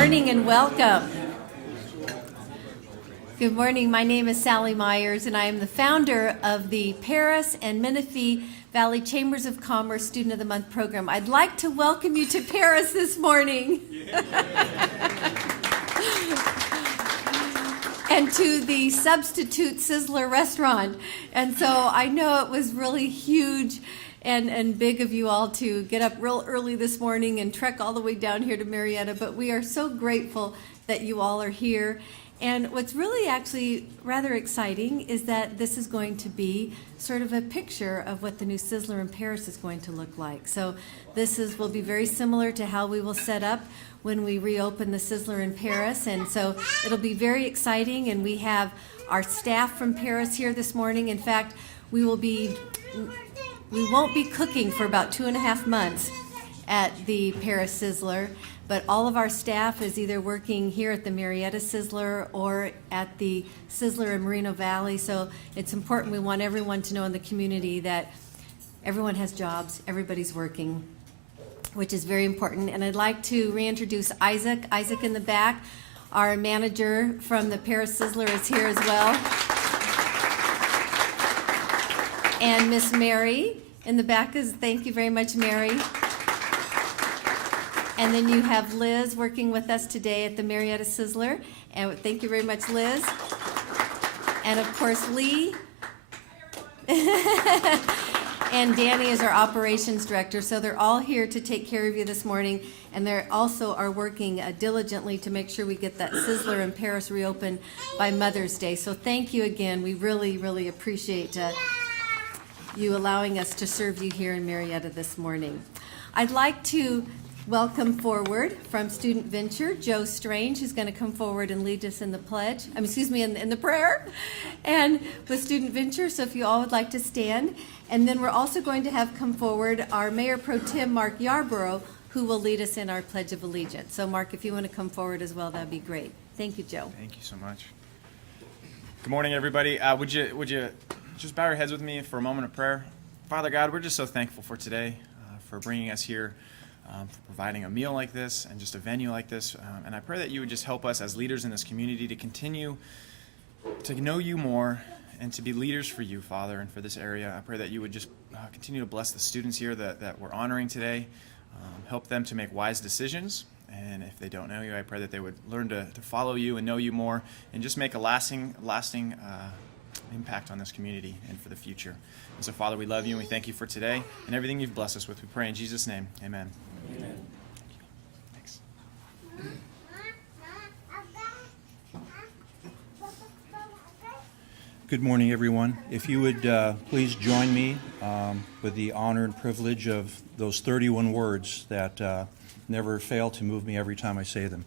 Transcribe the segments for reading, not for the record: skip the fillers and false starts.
morning and welcome. Good morning. My name is Sally Myers, and I am the founder of the Perris and Menifee Valley Chambers of Commerce Student of the Month program. I'd like to welcome you to Perris this morning. And to the Substitute Sizzler restaurant. And so I know it was really huge and big of you all to get up real early this morning and trek all the way down here to Marietta, but we are so grateful that you all are here. And what's really actually rather exciting is that this is going to be sort of a picture of what the new Sizzler in Perris is going to look like. So this will be very similar to how we will set up when we reopen the Sizzler in Perris. And so it'll be very exciting, and we have our staff from Perris here this morning. In fact, we won't be cooking for about 2.5 months at the Perris Sizzler, but all of our staff is either working here at the Marietta Sizzler or at the Sizzler in Moreno Valley. So it's important. We want everyone to know in the community that everyone has jobs, everybody's working, which is very important. And I'd like to reintroduce Isaac. Isaac in the back, our manager from the Perris Sizzler, is here as well. And Miss Mary in the back is, thank you very much, Mary. And then you have Liz working with us today at the Marietta Sizzler. And thank you very much, Liz. And of course, Lee. And Danny is our operations director. So they're all here to take care of you this morning. And they also are working diligently to make sure we get that Sizzler in Perris reopened by Mother's Day. So thank you again. We really, really appreciate you allowing us to serve you here in Marietta this morning. I'd like to welcome forward from Student Venture, Joe Strange, who's going to come forward and lead us in the pledge, in the prayer, and with Student Venture. So if you all would like to stand. And then we're also going to have come forward our Mayor Pro Tem, Mark Yarborough, who will lead us in our Pledge of Allegiance. So Mark, if you want to come forward as well, that'd be great. Thank you, Joe. Thank you so much. Good morning, everybody. Would you just bow your heads with me for a moment of prayer? Father God, we're just so thankful for today, for bringing us here, for providing a meal like this and just a venue like this. And I pray that you would just help us as leaders in this community to continue to know you more and to be leaders for you, Father, and for this area. I pray that you would just continue to bless the students here that we're honoring today, help them to make wise decisions. And if they don't know you, I pray that they would learn to follow you and know you more and just make a lasting impact on this community and for the future. And so, Father, we love you and we thank you for today and everything you've blessed us with. We pray in Jesus' name. Amen. Amen. Thanks. Good morning, everyone. If you would please join me with the honor and privilege of those 31 words that never fail to move me every time I say them.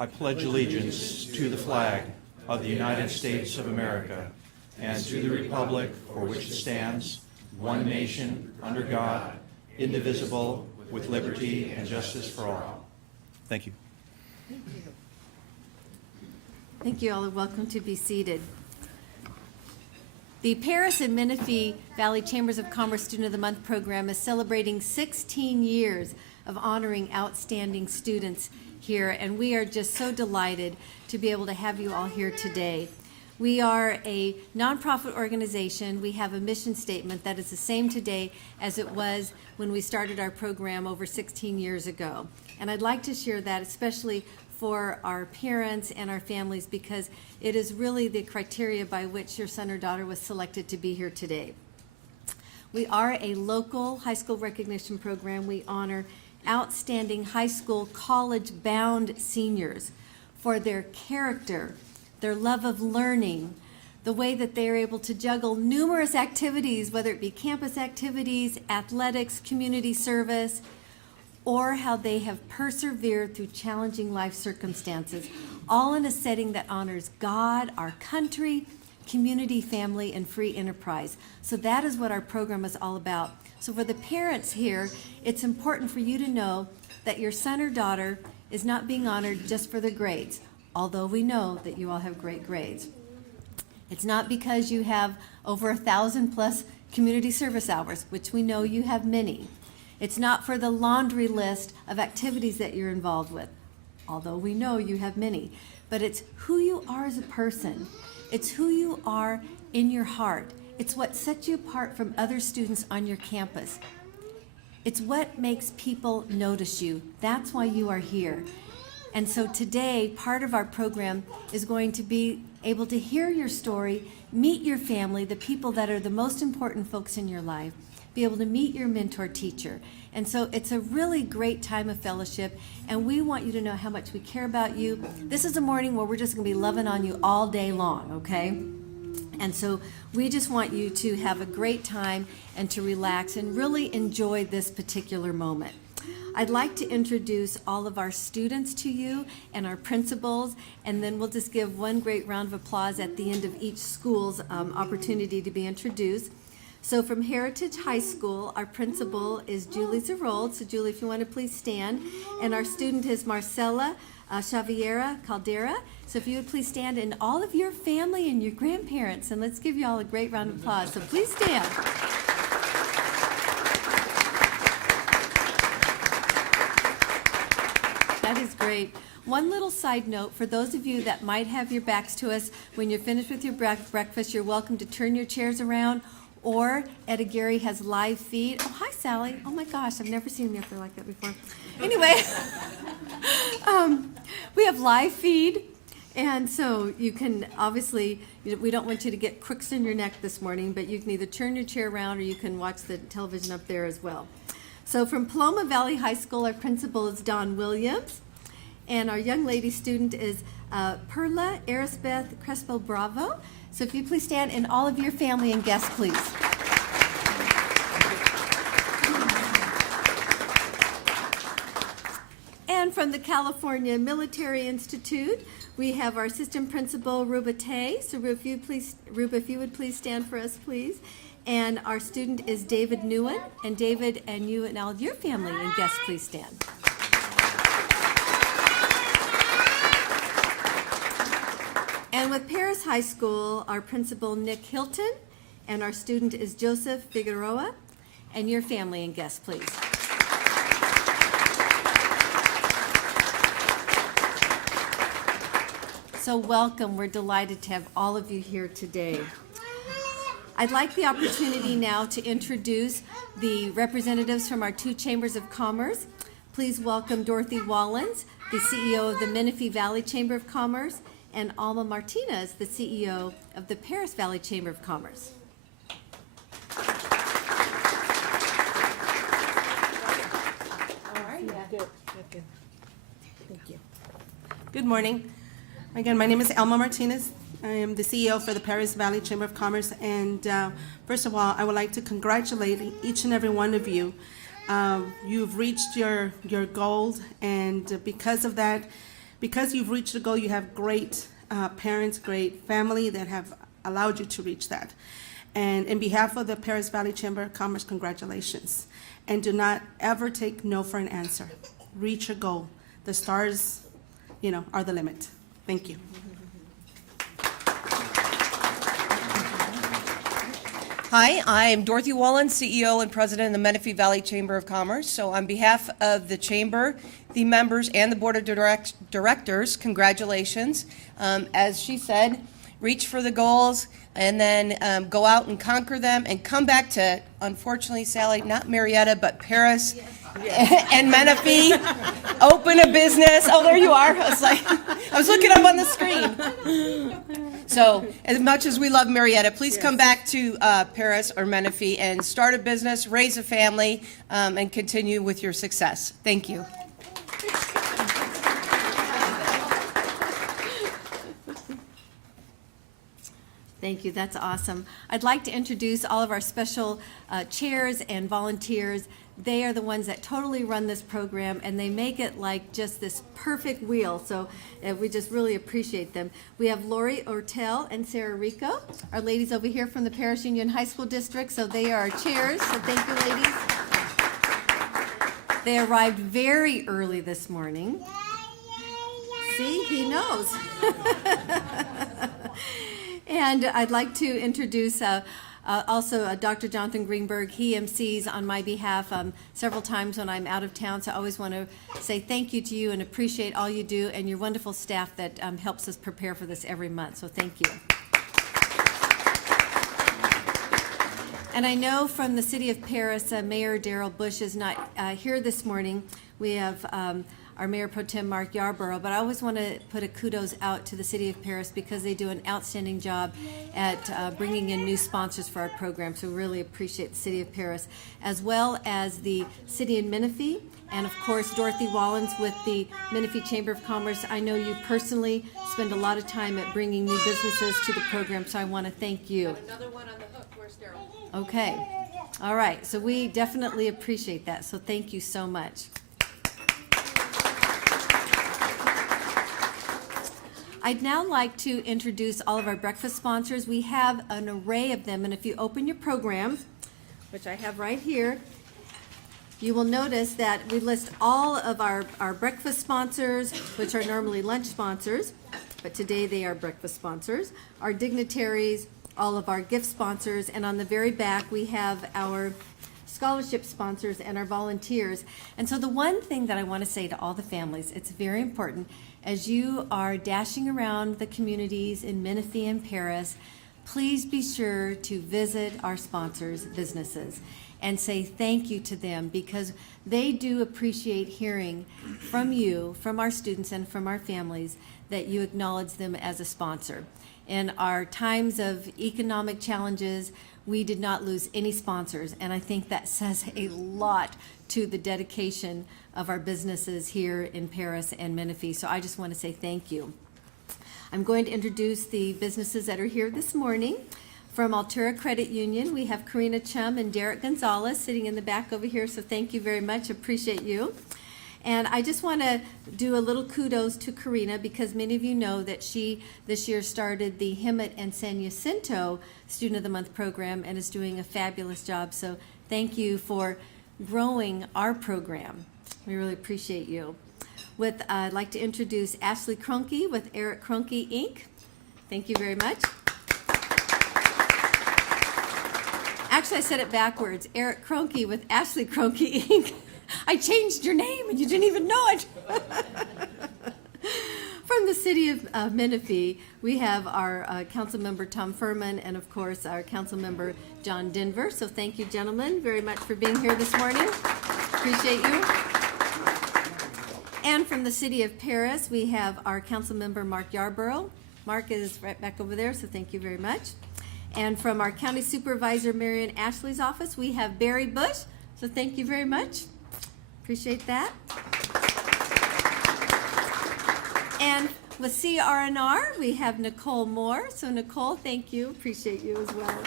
I pledge allegiance to the flag of the United States of America and to the republic for which it stands, one nation, under God, indivisible, with liberty and justice for all. Thank you. Thank you. Thank you all. Welcome to be seated. The Perris and Menifee Valley Chambers of Commerce Student of the Month program is celebrating 16 years of honoring outstanding students here, and we are just so delighted to be able to have you all here today. We are a nonprofit organization. We have a mission statement that is the same today as it was when we started our program over 16 years ago. And I'd like to share that, especially for our parents and our families, because it is really the criteria by which your son or daughter was selected to be here today. We are a local high school recognition program. We honor outstanding high school, college-bound seniors for their character, their love of learning, the way that they are able to juggle numerous activities, whether it be campus activities, athletics, community service, or how they have persevered through challenging life circumstances, all in a setting that honors God, our country, community, family, and free enterprise. So that is what our program is all about. So for the parents here, it's important for you to know that your son or daughter is not being honored just for their grades, although we know that you all have great grades. It's not because you have over 1,000+ community service hours, which we know you have many. It's not for the laundry list of activities that you're involved with, although we know you have many. But it's who you are as a person. It's who you are in your heart. It's what sets you apart from other students on your campus. It's what makes people notice you. That's why you are here. And so today, part of our program is going to be able to hear your story, meet your family, the people that are the most important folks in your life, be able to meet your mentor teacher. And so it's a really great time of fellowship, and we want you to know how much we care about you. This is a morning where we're just going to be loving on you all day long, okay? And so we just want you to have a great time and to relax and really enjoy this particular moment. I'd like to introduce all of our students to you and our principals, and then we'll just give one great round of applause at the end of each school's opportunity to be introduced. So from Heritage High School, our principal is Julie Zerold. So Julie, if you want to please stand. And our student is Marcela Xaviera Caldera. So if you would please stand, and all of your family and your grandparents, and let's give you all a great round of applause. So please stand. That is great. One little side note, for those of you that might have your backs to us, when you're finished with your breakfast, you're welcome to turn your chairs around, or Etta Gary has live feed. Oh, hi, Sally. Oh, my gosh, I've never seen me up there like that before. Anyway, we have live feed, and so you can, obviously, we don't want you to get crooks in your neck this morning, but you can either turn your chair around or you can watch the television up there as well. So from Paloma Valley High School, our principal is Dawn Williams, and our young lady student is Perla Arisbeth Crespo Bravo. So if you please stand, and all of your family and guests, please. And from the California Military Institute, we have our assistant principal, Ruba Tay. So Ruba, if you would please stand for us, please. And our student is David Newen. And David, and you and all your family and guests, please stand. And with Perris High School, our principal, Nick Hilton, and our student is Joseph Figueroa. And your family and guests, please. So welcome. We're delighted to have all of you here today. I'd like the opportunity now to introduce the representatives from our two chambers of commerce. Please welcome Dorothy Wallens, the CEO of the Menifee Valley Chamber of Commerce, and Alma Martinez, the CEO of the Perris Valley Chamber of Commerce. All right. Good. Thank you. Good morning. Again, my name is Alma Martinez. I am the CEO for the Perris Valley Chamber of Commerce, and first of all, I would like to congratulate each and every one of you. You've reached your goal, and because of that, because you've reached the goal, you have great parents, great family that have allowed you to reach that. And in behalf of the Perris Valley Chamber of Commerce, congratulations. And do not ever take no for an answer. Reach your goal. The stars, are the limit. Thank you. Hi, I'm Dorothy Wallen, CEO and President of the Menifee Valley Chamber of Commerce. So on behalf of the Chamber, the members, and the Board of Directors, congratulations. As she said, reach for the goals and then go out and conquer them and come back to, unfortunately, Sally, not Marietta, but Perris and Menifee. Open a business. Oh, there you are. I was looking up on the screen. So, as much as we love Marietta, please come back to Perris or Menifee and start a business, raise a family, and continue with your success. Thank you. Thank you. That's awesome. I'd like to introduce all of our special chairs and volunteers. They are the ones that totally run this program, and they make it like just this perfect wheel. So we just really appreciate them. We have Lori Ortel and Sarah Rico, our ladies over here from the Perris Union High School District. So they are our chairs. So thank you, ladies. They arrived very early this morning. See, he knows. And I'd like to introduce Also, Dr. Jonathan Greenberg, he MCs on my behalf several times when I'm out of town, so I always want to say thank you to you and appreciate all you do and your wonderful staff that helps us prepare for this every month, so thank you. And I know from the city of Perris, Mayor Darrell Bush is not here this morning. We have our Mayor Pro Tem Mark Yarborough, but I always want to put a kudos out to the city of Perris because they do an outstanding job at bringing in new sponsors for our program. So we really appreciate the city of Perris, as well as the city in Menifee, and of course Dorothy Wallens with the Menifee Chamber of Commerce. I know you personally spend a lot of time at bringing new businesses to the program, so I want to thank you. Another one on the hook. Where's Darrell? Okay. All right. So we definitely appreciate that. So thank you so much. I'd now like to introduce all of our breakfast sponsors. We have an array of them, and if you open your programs, which I have right here, you will notice that we list all of our breakfast sponsors, which are normally lunch sponsors, but today they are breakfast sponsors, our dignitaries, all of our gift sponsors, and on the very back we have our scholarship sponsors and our volunteers. And so the one thing that I want to say to all the families, it's very important, as you are dashing around the communities in Menifee and Perris, please be sure to visit our sponsors' businesses and say thank you to them, because they do appreciate hearing from you, from our students and from our families, that you acknowledge them as a sponsor. In our times of economic challenges, we did not lose any sponsors, and I think that says a lot to the dedication of our businesses here in Perris and Menifee. So I just want to say thank you. I'm going to introduce the businesses that are here this morning. From Altura Credit Union, we have Karina Chum and Derek Gonzalez sitting in the back over here, so thank you very much, appreciate you. And I just want to do a little kudos to Karina, because many of you know that she this year started the Hemet and San Jacinto Student of the Month program and is doing a fabulous job. So thank you for growing our program. We really appreciate you. I'd like to introduce Ashley Kroenke with Eric Kroenke, Inc. Thank you very much. Actually, I said it backwards. Eric Kroenke with Ashley Kroenke, Inc. I changed your name and you didn't even know it. From the city of Menifee, we have our council member Tom Furman and of course our council member John Denver. So thank you, gentlemen, very much for being here this morning. Appreciate you. And from the city of Perris, we have our council member Mark Yarborough. Mark is right back over there, so thank you very much. And from our county supervisor Marion Ashley's office, we have Barry Bush. So thank you very much. Appreciate that. And with CRNR, we have Nicole Moore. So Nicole, thank you. Appreciate you as well.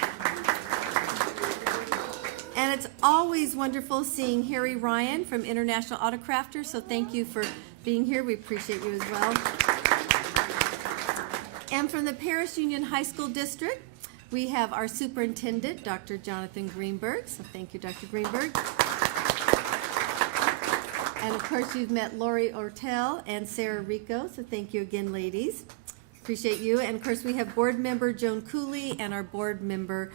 And it's always wonderful seeing Harry Ryan from International Autocrafters. So thank you for being here. We appreciate you as well. And from the Perris Union High School District, we have our superintendent, Dr. Jonathan Greenberg. So thank you, Dr. Greenberg. And of course, you've met Lori Ortel and Sarah Rico, so thank you again, ladies. Appreciate you. And of course, we have board member Joan Cooley and our board member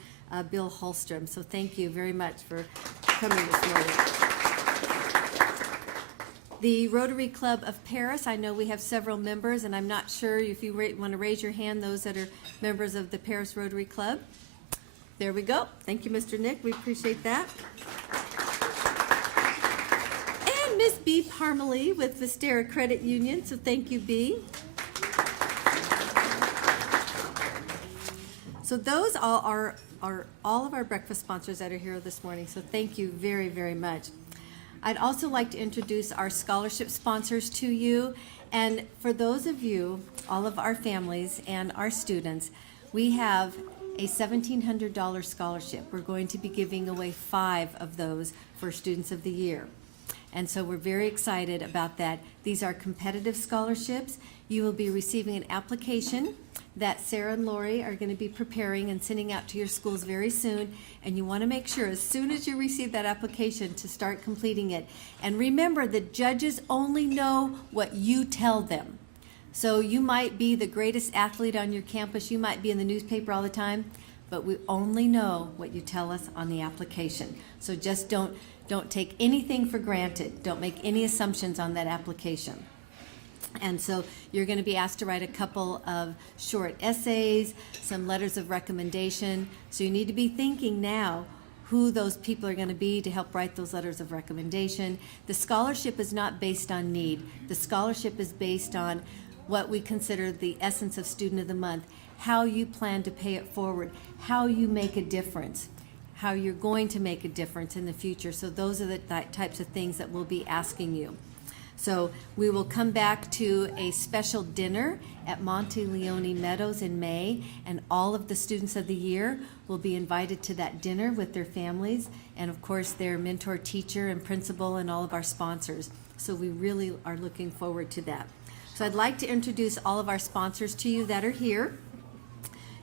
Bill Holstrom. So thank you very much for coming this morning. The Rotary Club of Perris, I know we have several members, and I'm not sure if you want to raise your hand, those that are members of the Perris Rotary Club. There we go. Thank you, Mr. Nick. We appreciate that. Miss B. Parmalee with Vistara Credit Union, so thank you, B. So those all are all of our breakfast sponsors that are here this morning, so thank you very, very much. I'd also like to introduce our scholarship sponsors to you, and for those of you, all of our families and our students, we have a $1,700 scholarship. We're going to be giving away 5 of those for Students of the Year. And so we're very excited about that. These are competitive scholarships. You will be receiving an application that Sarah and Lori are going to be preparing and sending out to your schools very soon. And you want to make sure as soon as you receive that application to start completing it. And remember, the judges only know what you tell them. So you might be the greatest athlete on your campus. You might be in the newspaper all the time. but we only know what you tell us on the application. So just don't take anything for granted. Don't make any assumptions on that application. And so you're going to be asked to write a couple of short essays, some letters of recommendation. So you need to be thinking now who those people are going to be to help write those letters of recommendation. The scholarship is not based on need. The scholarship is based on what we consider the essence of Student of the Month, how you plan to pay it forward, how you make a difference, how you're going to make a difference in the future. So those are the types of things that we'll be asking you. So we will come back to a special dinner at Monte Leone Meadows in May, and all of the students of the year will be invited to that dinner with their families, and of course their mentor, teacher, and principal, and all of our sponsors. So we really are looking forward to that. So I'd like to introduce all of our sponsors to you that are here.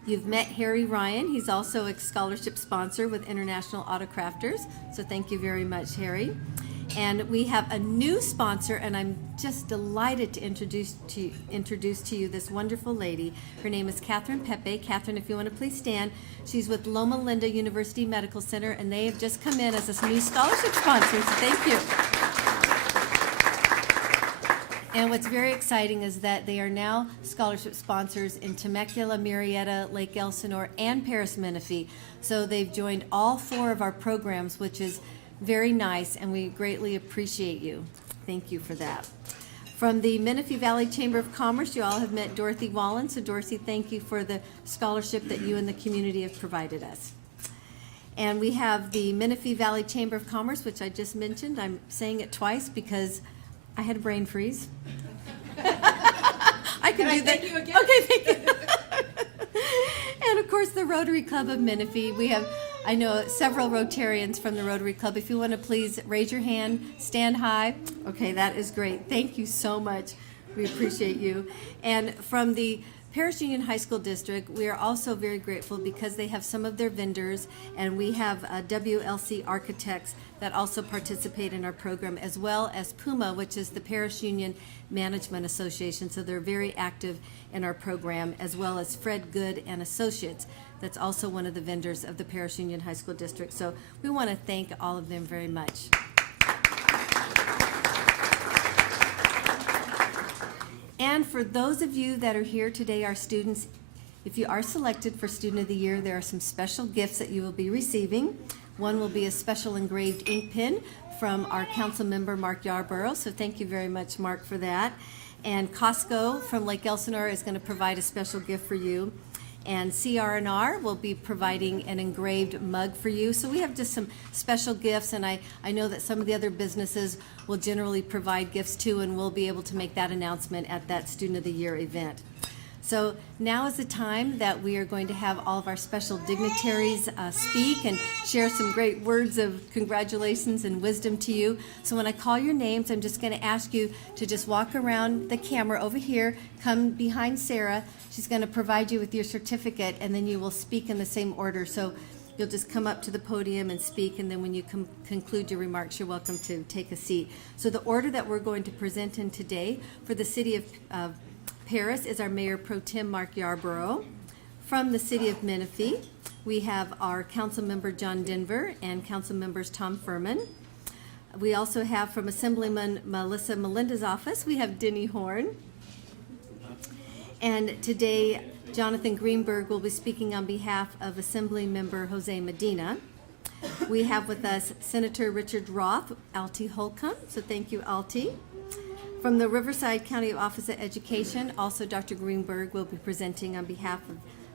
You've met Harry Ryan. He's also a scholarship sponsor with International Autocrafters. So thank you very much, Harry. And we have a new sponsor, and I'm just delighted to introduce to you this wonderful lady. Her name is Catherine Pepe. Catherine, if you want to please stand. She's with Loma Linda University Medical Center, and they have just come in as a new scholarship sponsor. So thank you. And what's very exciting is that they are now scholarship sponsors in Temecula, Murrieta, Lake Elsinore, and Perris Menifee. So they've joined all 4 of our programs, which is very nice, and we greatly appreciate you. Thank you for that. From the Menifee Valley Chamber of Commerce, you all have met Dorothy Wallen. So Dorothy, thank you for the scholarship that you and the community have provided us. And we have the Menifee Valley Chamber of Commerce, which I just mentioned. I'm saying it twice because I had a brain freeze. I can do that. Thank you again? Okay, thank you. And of course, the Rotary Club of Menifee. We have, I know, several Rotarians from the Rotary Club. If you want to please raise your hand, stand high. Okay, that is great. Thank you so much. We appreciate you. And from the Perris Union High School District, we are also very grateful because they have some of their vendors, and we have WLC architects that also participate in our program, as well as PUMA, which is the Perris Union Management Association. So they're very active in our program, as well as Fred Good and Associates. That's also one of the vendors of the Perris Union High School District. So we want to thank all of them very much. And for those of you that are here today, our students, if you are selected for Student of the Year, there are some special gifts that you will be receiving. One will be a special engraved ink pen from our council member, Mark Yarborough. So thank you very much, Mark, for that. And Costco from Lake Elsinore is going to provide a special gift for you. And CR&R will be providing an engraved mug for you. So we have just some special gifts, and I know that some of the other businesses will generally provide gifts too, and we'll be able to make that announcement at that Student of the Year event. So now is the time that we are going to have all of our special dignitaries speak and share some great words of congratulations and wisdom to you. So when I call your names, I'm just going to ask you to just walk around the camera over here, come behind Sarah. She's going to provide you with your certificate, and then you will speak in the same order. So you'll just come up to the podium and speak, and then when you conclude your remarks, you're welcome to take a seat. So the order that we're going to present in today for the city of Perris is our Mayor Pro Tem Mark Yarborough. From the city of Menifee, we have our council member John Denver and council members Tom Furman. We also have from Assemblyman Melissa Melinda's office, we have Denny Horn. And today, Jonathan Greenberg will be speaking on behalf of Assembly Member Jose Medina. We have with us Senator Richard Roth, Altie Holcomb, so thank you, Altie. From the Riverside County Office of Education, also Dr. Greenberg will be presenting on behalf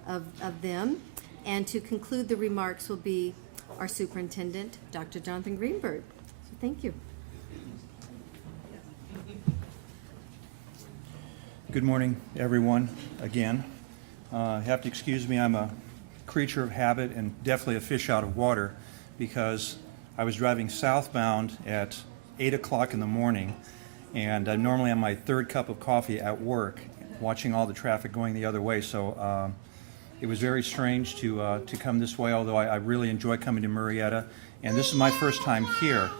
of them. And to conclude the remarks will be our superintendent, Dr. Jonathan Greenberg. So thank you. Good morning, everyone, again. Have to excuse me, I'm a creature of habit and definitely a fish out of water because I was driving southbound at 8 o'clock in the morning, and I'm normally on my 3rd cup of coffee at work, watching all the traffic going the other way. So it was very strange to come this way, although I really enjoy coming to Murrieta. And this is my first time here.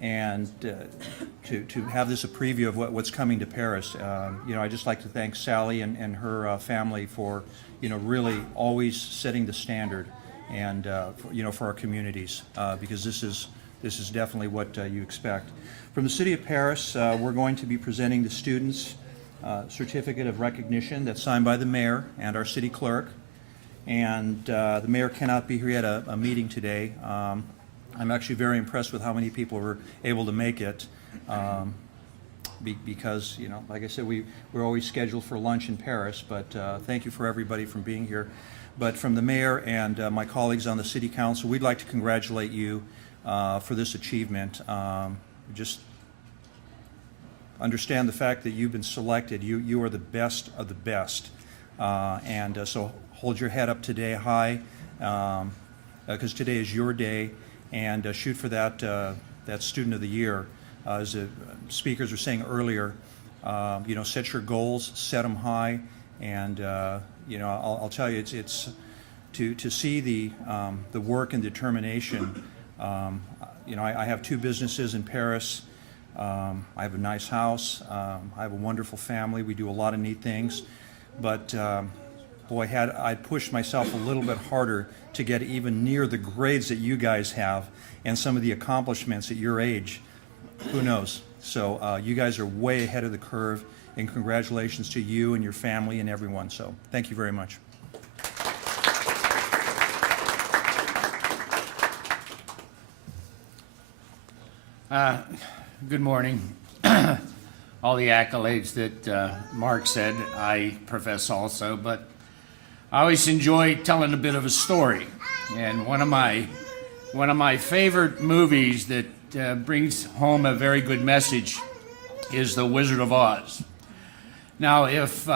and to have this a preview of what's coming to Perris. I'd just like to thank Sally and her family for, really always setting the standard and, for our communities, because this is definitely what you expect. From the City of Perris, we're going to be presenting the students certificate of recognition that's signed by the mayor and our city clerk. And the mayor cannot be here. He had a meeting today. I'm actually very impressed with how many people were able to make it, because, like I said, we're always scheduled for lunch in Perris, but thank you for everybody for being here. But from the mayor and my colleagues on the city council, we'd like to congratulate you for this achievement. Just understand the fact that you've been selected. You are the best of the best. So hold your head up today high, because today is your day, and shoot for that Student of the Year. As the speakers were saying earlier, set your goals, set them high, and I'll tell you, it's to see the work and determination. I have 2 businesses in Perris. I have a nice house. I have a wonderful family. We do a lot of neat things, but boy, I'd pushed myself a little bit harder to get even near the grades that you guys have and some of the accomplishments at your age. Who knows? So you guys are way ahead of the curve, and congratulations to you and your family and everyone. So thank you very much. Good morning. All the accolades that Mark said, I profess also, but I always enjoy telling a bit of a story. And one of my favorite movies that brings home a very good message is The Wizard of Oz. Now, if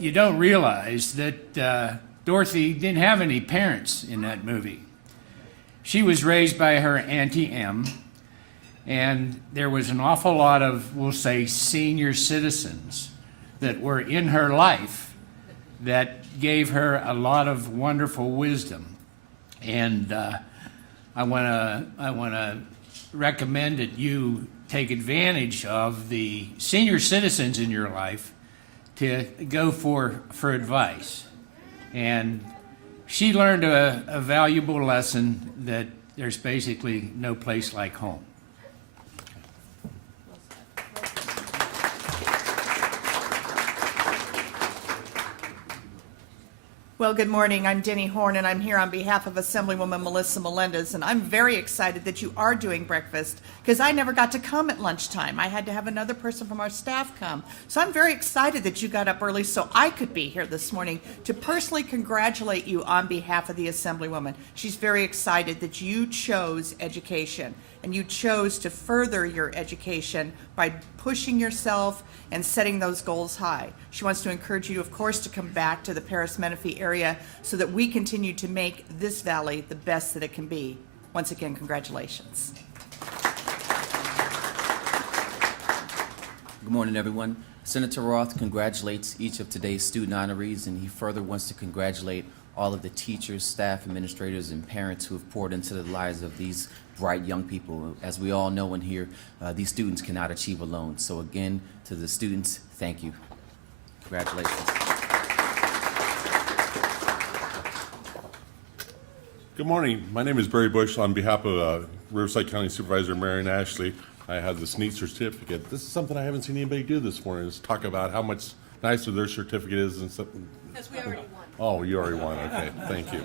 you don't realize that Dorothy didn't have any parents in that movie. She was raised by her Auntie Em, and there was an awful lot of, we'll say, senior citizens that were in her life that gave her a lot of wonderful wisdom. And I want to recommend that you take advantage of the senior citizens in your life to go for advice. And she learned a valuable lesson that there's basically no place like home. Well, good morning. I'm Denny Horn, and I'm here on behalf of Assemblywoman Melissa Melendez, and I'm very excited that you are doing breakfast because I never got to come at lunchtime. I had to have another person from our staff come. So I'm very excited that you got up early so I could be here this morning to personally congratulate you on behalf of the Assemblywoman. She's very excited that you chose education, and you chose to further your education by pushing yourself and setting those goals high. She wants to encourage you, of course, to come back to the Perris-Menifee area so that we continue to make this valley the best that it can be. Once again, congratulations. Good morning, everyone. Senator Roth congratulates each of today's student honorees, and he further wants to congratulate all of the teachers, staff, administrators, and parents who have poured into the lives of these bright young people. As we all know in here, these students cannot achieve alone. So again, to the students, thank you. Congratulations. Good morning. My name is Barry Bush. On behalf of Riverside County Supervisor Marion Ashley, I have this neat certificate. This is something I haven't seen anybody do this morning, is talk about how much nicer their certificate is and something. Because we already won. Oh, you already won. Okay, thank you.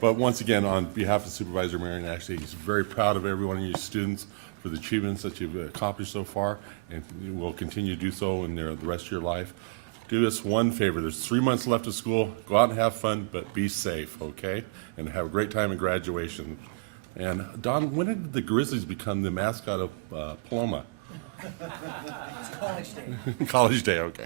But once again, on behalf of Supervisor Marion Ashley, he's very proud of every one of you students for the achievements that you've accomplished so far, and you will continue to do so in the rest of your life. Do us one favor. There's 3 months left of school. Go out and have fun, but be safe, okay? And have a great time at graduation. And Don, when did the Grizzlies become the mascot of Paloma? It's College Day. College Day, okay.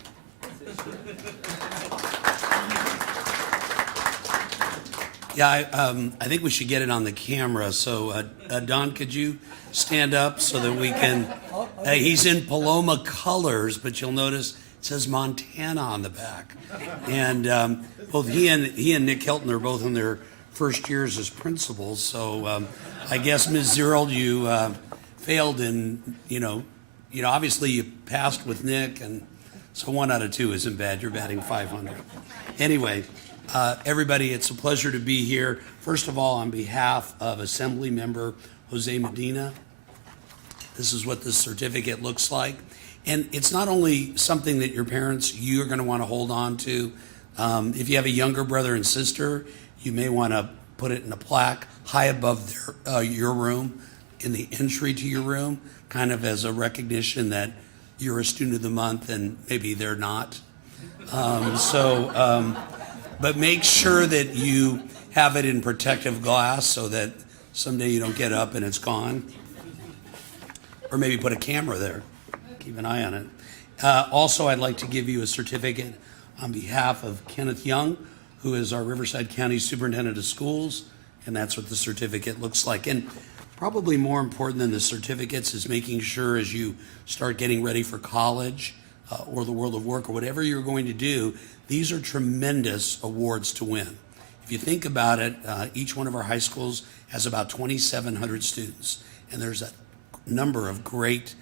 Yeah, I think we should get it on the camera. So, Don, could you stand up so that we can? He's in Paloma colors, but you'll notice it says Montana on the back. And both he and Nick Hilton are both in their first years as principals. So, I guess Ms. Zerald, you failed in, obviously you passed with Nick, and so 1 out of 2 isn't bad. You're batting 500. Anyway, everybody, it's a pleasure to be here. First of all, on behalf of Assembly Member Jose Medina, this is what this certificate looks like. And it's not only something that your parents, you're going to want to hold on to. If you have a younger brother and sister, you may want to put it in a plaque high above your room, in the entry to your room, kind of as a recognition that you're a student of the month and maybe they're not. But make sure that you have it in protective glass so that someday you don't get up and it's gone. Or maybe put a camera there. Keep an eye on it. Also, I'd like to give you a certificate on behalf of Kenneth Young, who is our Riverside County Superintendent of Schools, and that's what the certificate looks like. And probably more important than the certificates is making sure as you start getting ready for college or the world of work or whatever you're going to do, these are tremendous awards to win. If you think about it, each one of our high schools has about 2,700 students, and there's a number of great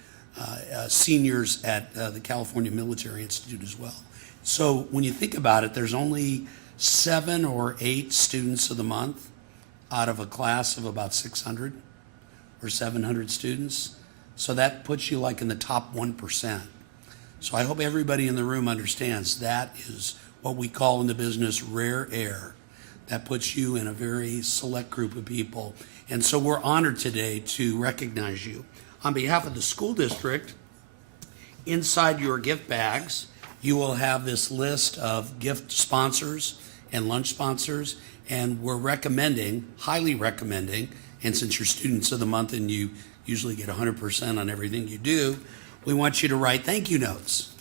seniors at the California Military Institute as well. So when you think about it, there's only 7 or 8 students of the month out of a class of about 600 or 700 students. So that puts you like in the top 1%. So I hope everybody in the room understands that is what we call in the business rare air. That puts you in a very select group of people. And so we're honored today to recognize you. On behalf of the school district, inside your gift bags, you will have this list of gift sponsors and lunch sponsors, and we're recommending, highly recommending, and since you're students of the month and you usually get 100% on everything you do, we want you to write thank you notes.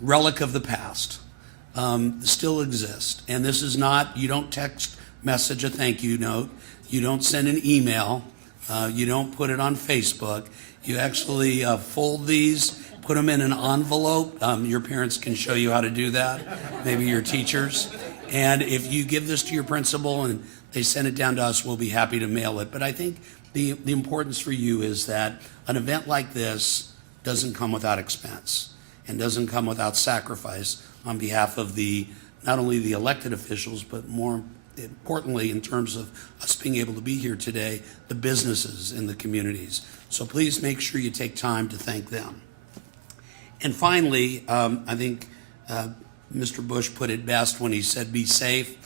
Relic of the past, still exist. And this is not, you don't text message a thank you note, you don't send an email, you don't put it on Facebook. You actually fold these, put them in an envelope. Your parents can show you how to do that, maybe your teachers. And if you give this to your principal and they send it down to us, we'll be happy to mail it. But I think the importance for you is that an event like this doesn't come without expense and doesn't come without sacrifice on behalf of not only the elected officials, but more importantly, in terms of us being able to be here today, the businesses in the communities. So please make sure you take time to thank them. And finally, I think Mr. Bush put it best when he said, be safe.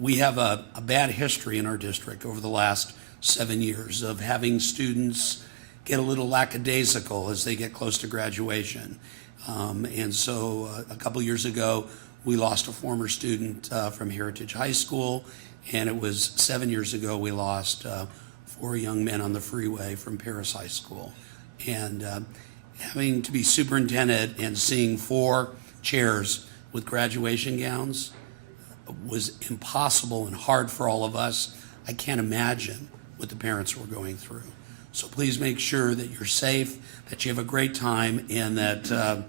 We have a bad history in our district over the last 7 years of having students get a little lackadaisical as they get close to graduation. And so a couple years ago, we lost a former student from Heritage High School, and it was 7 years ago we lost 4 young men on the freeway from Perris High School. And having to be superintendent and seeing 4 chairs with graduation gowns was impossible and hard for all of us. I can't imagine what the parents were going through. So please make sure that you're safe, that you have a great time, and that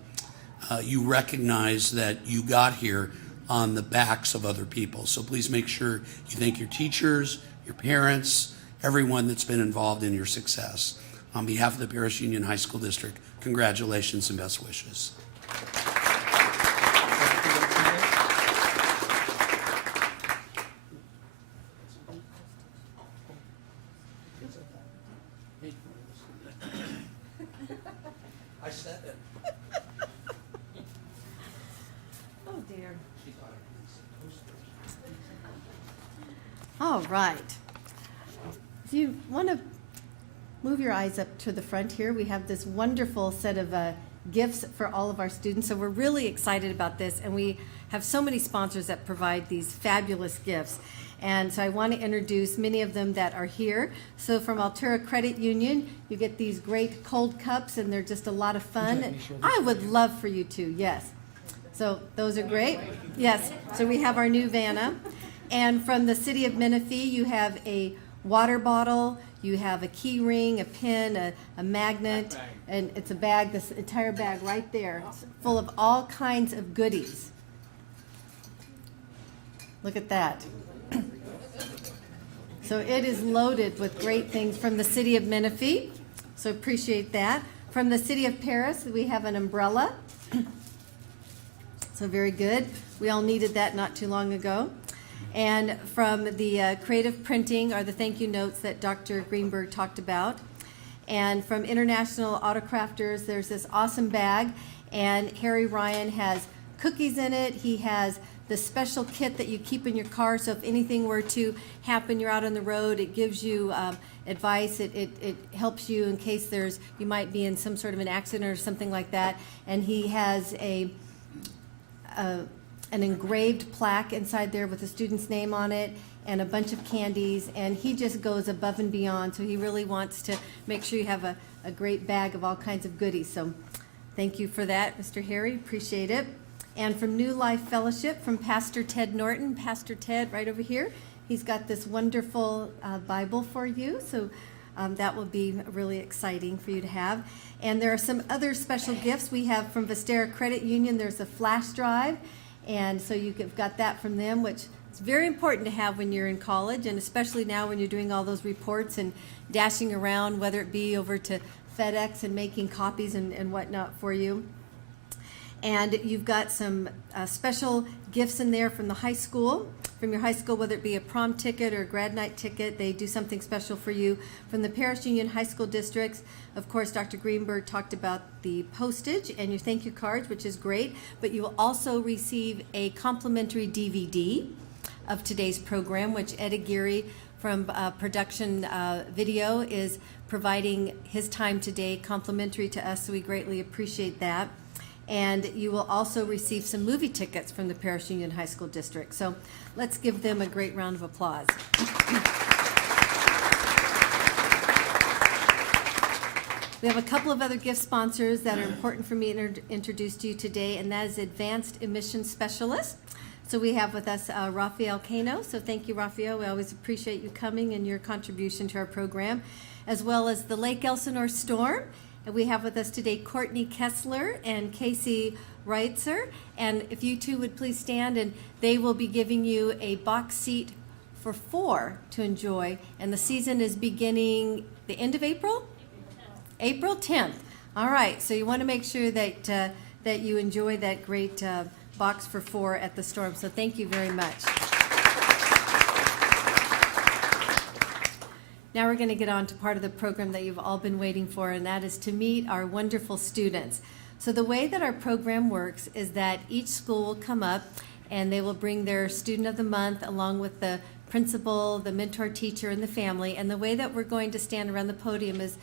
you recognize that you got here on the backs of other people. So please make sure you thank your teachers, your parents, everyone that's been involved in your success. On behalf of the Perris Union High School District, congratulations and best wishes. I said it. Oh, dear. All right. If you want to move your eyes up to the front here, we have this wonderful set of gifts for all of our students. So we're really excited about this, and we have so many sponsors that provide these fabulous gifts. And so I want to introduce many of them that are here. So from Altura Credit Union, you get these great cold cups, and they're just a lot of fun. I would love for you to, yes. So those are great. Yes, so we have our new Vanna. And from the City of Menifee, you have a water bottle, you have a key ring, a pin, a magnet, and it's a bag, this entire bag right there, it's full of all kinds of goodies. Look at that. So So it is loaded with great things from the city of Menifee. So appreciate that. From the city of Perris, we have an umbrella. So very good. We all needed that not too long ago. And from the creative printing are the thank you notes that Dr. Greenberg talked about. And from International Autocrafters, there's this awesome bag. And Harry Ryan has cookies in it. He has the special kit that you keep in your car. So if anything were to happen, you're out on the road, it gives you advice. It helps you in case you might be in some sort of an accident or something like that. And he has an engraved plaque inside there with the student's name on it and a bunch of candies, and he just goes above and beyond. So he really wants to make sure you have a great bag of all kinds of goodies. So thank you for that, Mr. Harry. Appreciate it. And from New Life Fellowship, from Pastor Ted Norton. Pastor Ted, right over here. He's got this wonderful Bible for you. So that will be really exciting for you to have. And there are some other special gifts we have from Vistera Credit Union. There's a flash drive. And so you've got that from them, which is very important to have when you're in college, and especially now when you're doing all those reports and dashing around, whether it be over to FedEx and making copies and whatnot for you. And you've got some special gifts in there from the high school, from your high school, whether it be a prom ticket or a grad night ticket. They do something special for you. From the Paris Union High School districts, of course, Dr. Greenberg talked about the postage and your thank you cards, which is great, but you will also receive a complimentary DVD of today's program, which Ed Aguirre from Production Video is providing his time today complimentary to us, so we greatly appreciate that. And you will also receive some movie tickets from the Paris Union High School District. So let's give them a great round of applause. We have a couple of other gift sponsors that are important for me to introduce to you today, and that is Advanced Emissions Specialist. So we have with us Rafael Cano. So thank you, Rafael. We always appreciate you coming and your contribution to our program, as well as the Lake Elsinore Storm. And we have with us today Courtney Kessler and Casey Reitzer. And if you two would please stand, and they will be giving you a box seat for 4 to enjoy. And the season is beginning the end of April? April 10th. All right, so you want to make sure that that you enjoy that great box for 4 at the Storm. So thank you very much. Now we're going to get on to part of the program that you've all been waiting for, and that is to meet our wonderful students. So the way that our program works is that each school will come up and they will bring their student of the month along with the principal, the mentor teacher, and the family. And the way that we're going to stand around the podium is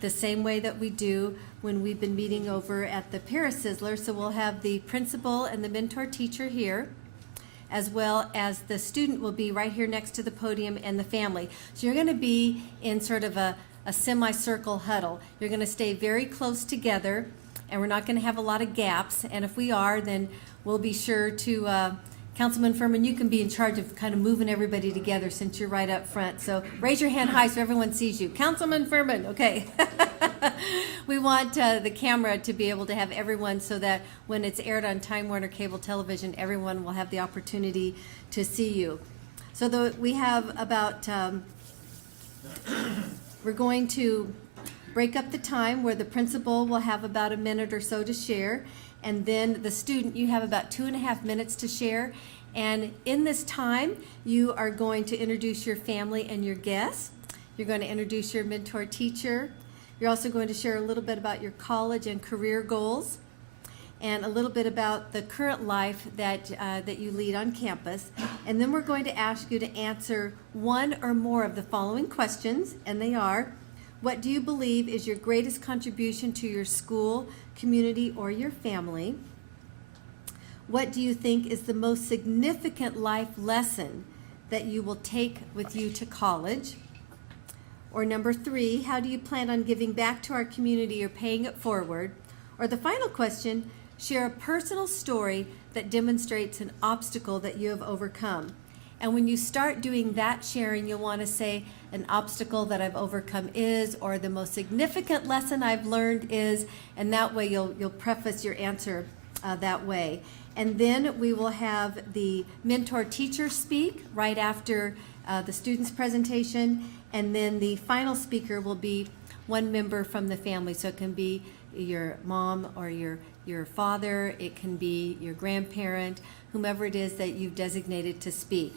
the same way that we do when we've been meeting over at the Perris Sizzler. So we'll have the principal and the mentor teacher here, as well as the student will be right here next to the podium and the family. So you're going to be in sort of a semicircle huddle. You're going to stay very close together, and we're not going to have a lot of gaps. And if we are, then we'll be sure to, Councilman Furman, you can be in charge of kind of moving everybody together since you're right up front. So raise your hand high so everyone sees you. Councilman Furman, okay. We want the camera to be able to have everyone so that when it's aired on Time Warner Cable Television, everyone will have the opportunity to see you. So we have about, we're going to break up the time where the principal will have about a minute or so to share, and then the student, you have about 2.5 minutes to share. And in this time, you are going to introduce your family and your guests. You're going to introduce your mentor teacher. You're also going to share a little bit about your college and career goals, and a little bit about the current life that you lead on campus. And then we're going to ask you to answer one or more of the following questions, and they are: what do you believe is your greatest contribution to your school, community, or your family? What do you think is the most significant life lesson that you will take with you to college? Or number 3, how do you plan on giving back to our community or paying it forward? Or the final question, share a personal story that demonstrates an obstacle that you have overcome. And when you start doing that sharing, you'll want to say an obstacle that I've overcome is, or the most significant lesson I've learned is, and that way you'll preface your answer that way. And then we will have the mentor teacher speak right after the students' presentation, and then the final speaker will be one member from the family. So it can be your mom or your father, it can be your grandparent, whomever it is that you've designated to speak.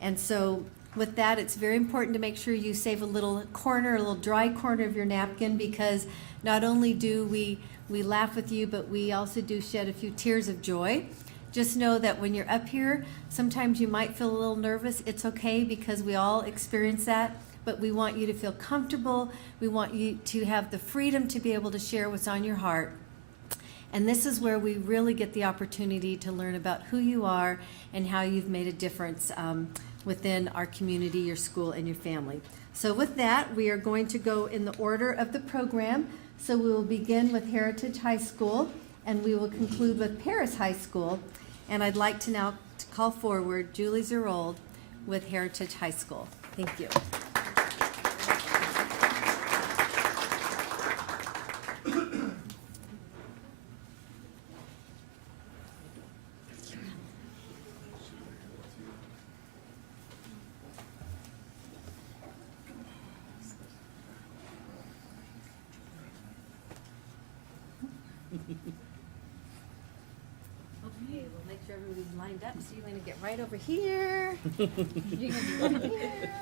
And so with that, it's very important to make sure you save a little corner, a little dry corner of your napkin, because not only do we laugh with you, but we also do shed a few tears of joy. Just know that when you're up here, sometimes you might feel a little nervous. It's okay, because we all experience that, but we want you to feel comfortable. We want you to have the freedom to be able to share what's on your heart. And this is where we really get the opportunity to learn about who you are and how you've made a difference within our community, your school, and your family. So with that, we are going to go in the order of the program. So we will begin with Heritage High School, and we will conclude with Perris High School. And I'd like to now call forward Julie Zerold with Heritage High School. Thank you. Okay, we'll make sure everybody's lined up. So you're going to get right over here. You're going to be right here.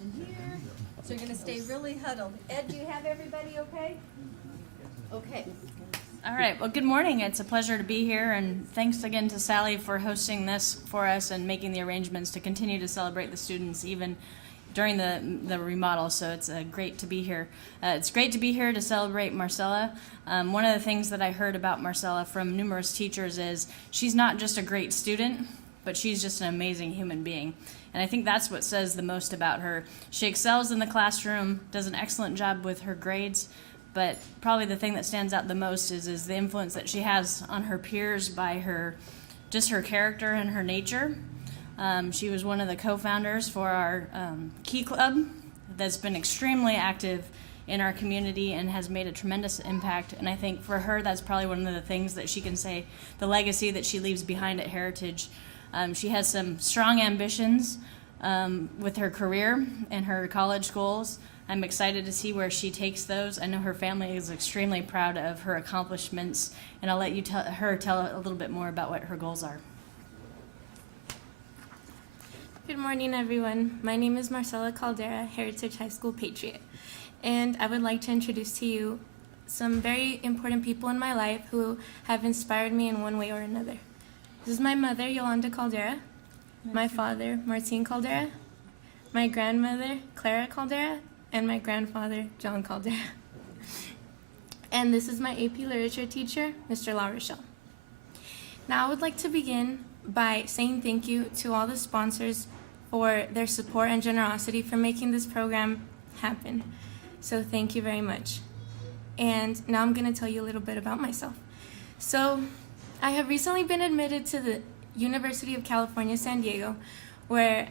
And here. So you're going to stay really huddled. Ed, do you have everybody okay? Okay. All right. Well, good morning. It's a pleasure to be here, and thanks again to Sally for hosting this for us and making the arrangements to continue to celebrate the students even during the remodel. So it's great to be here. It's great to be here to celebrate Marcella. One of the things that I heard about Marcella from numerous teachers is she's not just a great student, but she's just an amazing human being. And I think that's what says the most about her. She excels in the classroom, does an excellent job with her grades, but probably the thing that stands out the most is the influence that she has on her peers by her character and her nature. She was one of the co-founders for our Key Club that's been extremely active in our community and has made a tremendous impact. And I think for her, that's probably one of the things that she can say, the legacy that she leaves behind at Heritage. She has some strong ambitions with her career and her college goals. I'm excited to see where she takes those. I know her family is extremely proud of her accomplishments, and I'll let you tell a little bit more about what her goals are. Good morning, everyone. My name is Marcella Caldera, Heritage High School Patriot, and I would like to introduce to you some very important people in my life who have inspired me in one way or another. This is my mother, Yolanda Caldera, my father, Martin Caldera, my grandmother, Clara Caldera, and my grandfather, John Caldera. And this is my AP Literature teacher, Mr. La Rochelle. Now I would like to begin by saying thank you to all the sponsors for their support and generosity for making this program happen. So thank you very much. And now I'm going to tell you a little bit about myself. So I have recently been admitted to the University of California, San Diego, where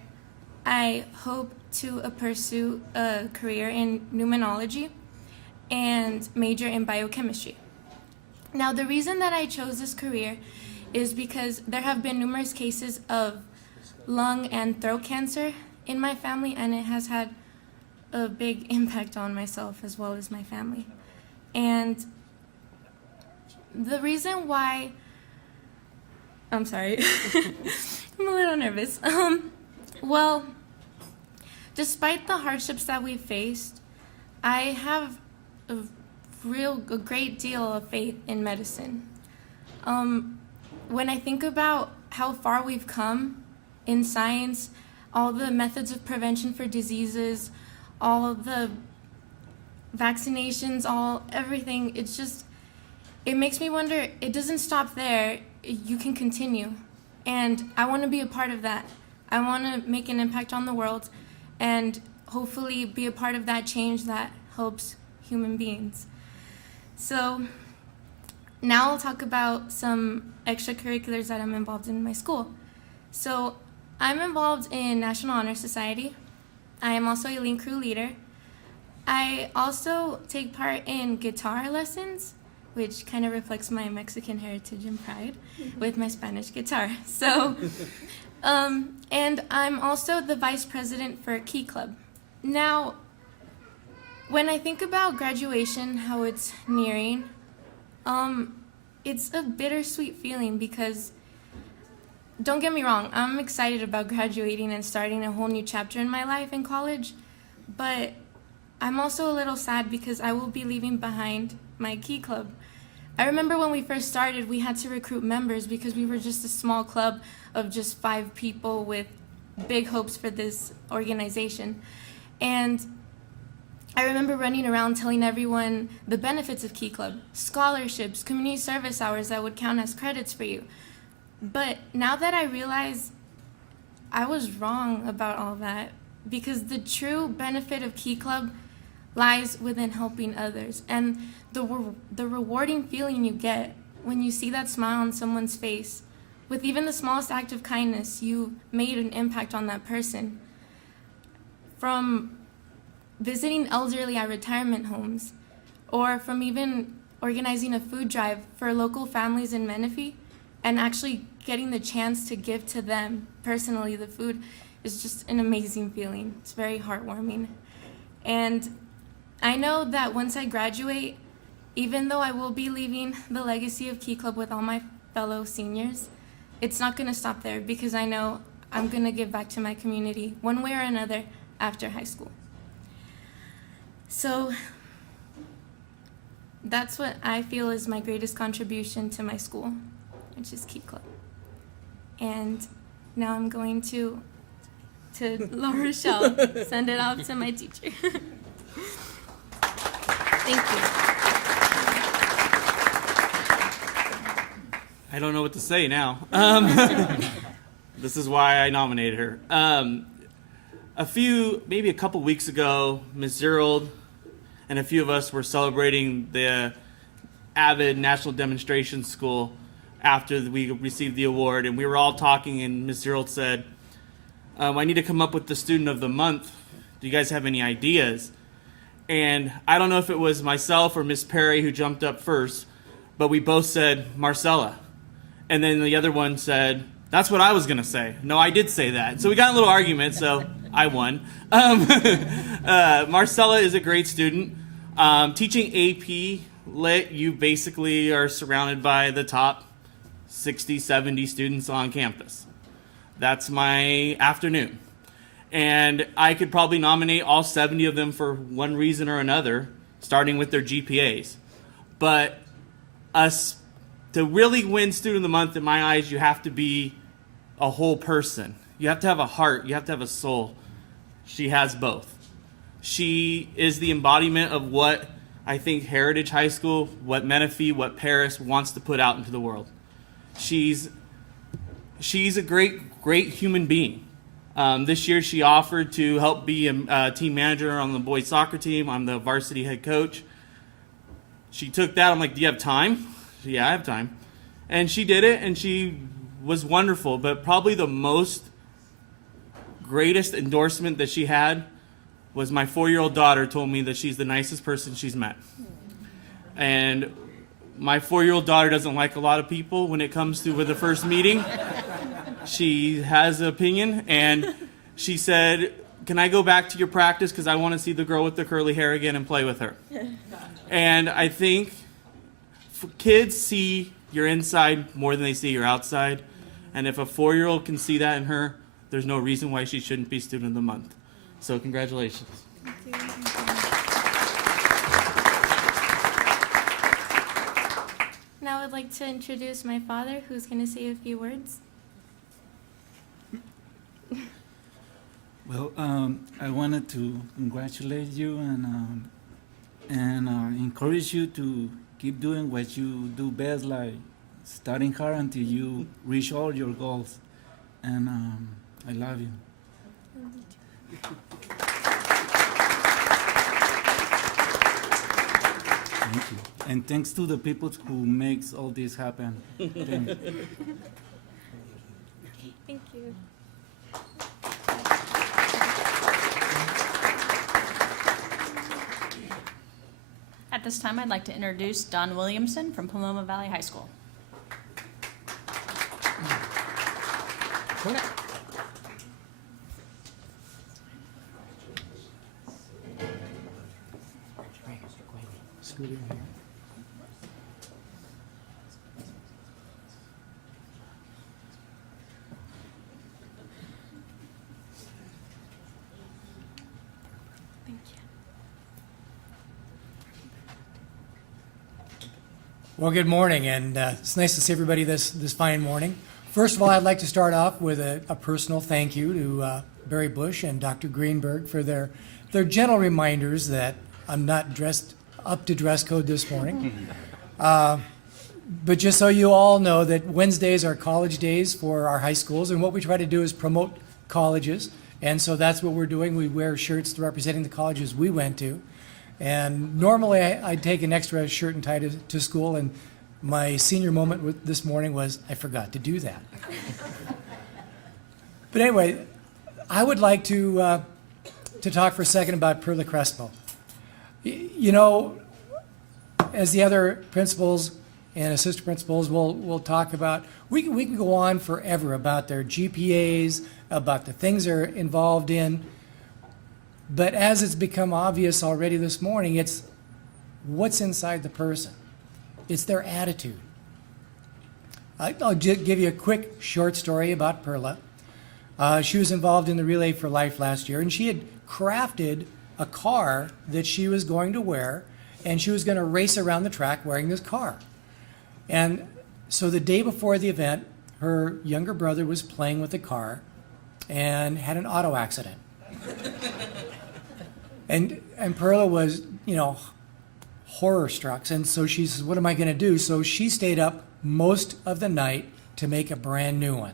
I hope to pursue a career in pneumonology and major in biochemistry. Now, the reason that I chose this career is because there have been numerous cases of lung and throat cancer in my family, and it has had a big impact on myself as well as my family. And the reason why, I'm sorry, I'm a little nervous. Well, despite the hardships that we faced, I have a great deal of faith in medicine. When I think about how far we've come in science, all the methods of prevention for diseases, all of the vaccinations, everything, it makes me wonder, it doesn't stop there. You can continue. And I want to be a part of that. I want to make an impact on the world and hopefully be a part of that change that helps human beings. So now I'll talk about some extracurriculars that I'm involved in my school. So I'm involved in National Honor Society. I am also a Lean Crew leader. I also take part in guitar lessons which kind of reflects my Mexican heritage and pride with my Spanish guitar. So, and I'm also the vice president for Key Club. Now, when I think about graduation, how it's nearing, it's a bittersweet feeling because, don't get me wrong, I'm excited about graduating and starting a whole new chapter in my life in college, but I'm also a little sad because I will be leaving behind my Key Club. I remember when we first started, we had to recruit members because we were just a small club of just 5 people with big hopes for this organization. And I remember running around telling everyone the benefits of Key Club, scholarships, community service hours that would count as credits for you. But now that I realize I was wrong about all that, because the true benefit of Key Club lies within helping others. And the rewarding feeling you get when you see that smile on someone's face, with even the smallest act of kindness, you made an impact on that person. From visiting elderly at retirement homes, or from even organizing a food drive for local families in Menifee, and actually getting the chance to give to them personally the food is just an amazing feeling. It's very heartwarming. And I know that once I graduate, even though I will be leaving the legacy of Key Club with all my fellow seniors, it's not going to stop there because I know I'm going to give back to my community one way or another after high school. So that's what I feel is my greatest contribution to my school, which is Key Club. And now I'm going to La Rochelle, send it off to my teacher. Thank you. I don't know what to say now. This is why I nominated her. Maybe a couple weeks ago, Ms. Zerold and a few of us were celebrating the AVID National Demonstration School after we received the award, and we were all talking, and Ms. Zerold said, I need to come up with the student of the month. Do you guys have any ideas? And I don't know if it was myself or Miss Perry who jumped up first, but we both said Marcella. And then the other one said, that's what I was going to say. No, I did say that. So we got in a little argument, so I won. Marcella is a great student. Teaching AP Lit, you basically are surrounded by the top 60, 70 students on campus. That's my afternoon. And I could probably nominate all 70 of them for one reason or another, starting with their GPAs. But to really win Student of the Month, in my eyes, you have to be a whole person. You have to have a heart. You have to have a soul. She has both. She is the embodiment of what I think Heritage High School, what Menifee, what Perris wants to put out into the world. She's a great human being. This year she offered to help be a team manager on the boys soccer team. I'm the varsity head coach. She took that. I'm like, do you have time? Yeah, I have time. And she did it, and she was wonderful. But probably the greatest endorsement that she had was my 4-year-old daughter told me that she's the nicest person she's met. And my 4-year-old daughter doesn't like a lot of people when it comes to the first meeting. She has an opinion, and she said, can I go back to your practice because I want to see the girl with the curly hair again and play with her. And I think kids see your inside more than they see your outside. And if a 4-year-old can see that in her, there's no reason why she shouldn't be Student of the Month. So congratulations. Thank you. Now I'd like to introduce my father, who's going to say a few words. Well, I wanted to congratulate you and encourage you to keep doing what you do best, like studying hard until you reach all your goals. And I love you. Thank you. And thanks to the people who makes all this happen. Thank you. Thank you. At At this time, I'd like to introduce Don Williamson from Paloma Valley High School. Well, good morning, and it's nice to see everybody this fine morning. First of all, I'd like to start off with a personal thank you to Barry Bush and Dr. Greenberg for their gentle reminders that I'm not dressed up to dress code this morning. But just so you all know that Wednesdays are college days for our high schools, and what we try to do is promote colleges, and so that's what we're doing. We wear shirts representing the colleges we went to. And normally I'd take an extra shirt and tie to school, and my senior moment this morning was I forgot to do that. But anyway, I would like to talk for a second about Perla Crespo. You know, as the other principals and assistant principals will talk about, we can go on forever about their GPAs, about the things they're involved in. But as it's become obvious already this morning, it's what's inside the person. It's their attitude. I'll just give you a quick short story about Perla. She was involved in the Relay for Life last year, and she had crafted a car that she was going to wear, and she was going to race around the track wearing this car. And so the day before the event, her younger brother was playing with the car and had an auto accident. And Perla was, you know, horror struck. And so she says, what am I going to do? So she stayed up most of the night to make a brand new one.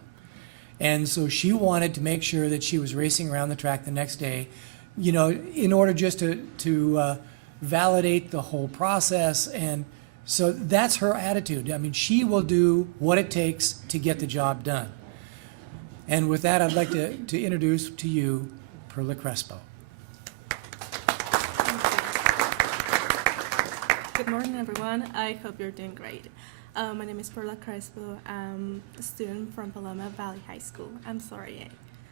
And so she wanted to make sure that she was racing around the track the next day, you know, in order just to validate the whole process. And so that's her attitude. I mean, she will do what it takes to get the job done. And with that, I'd like to introduce to you Perla Crespo. Good morning, everyone. I hope you're doing great. My name is Perla Crespo. I'm a student from Paloma Valley High School. I'm sorry.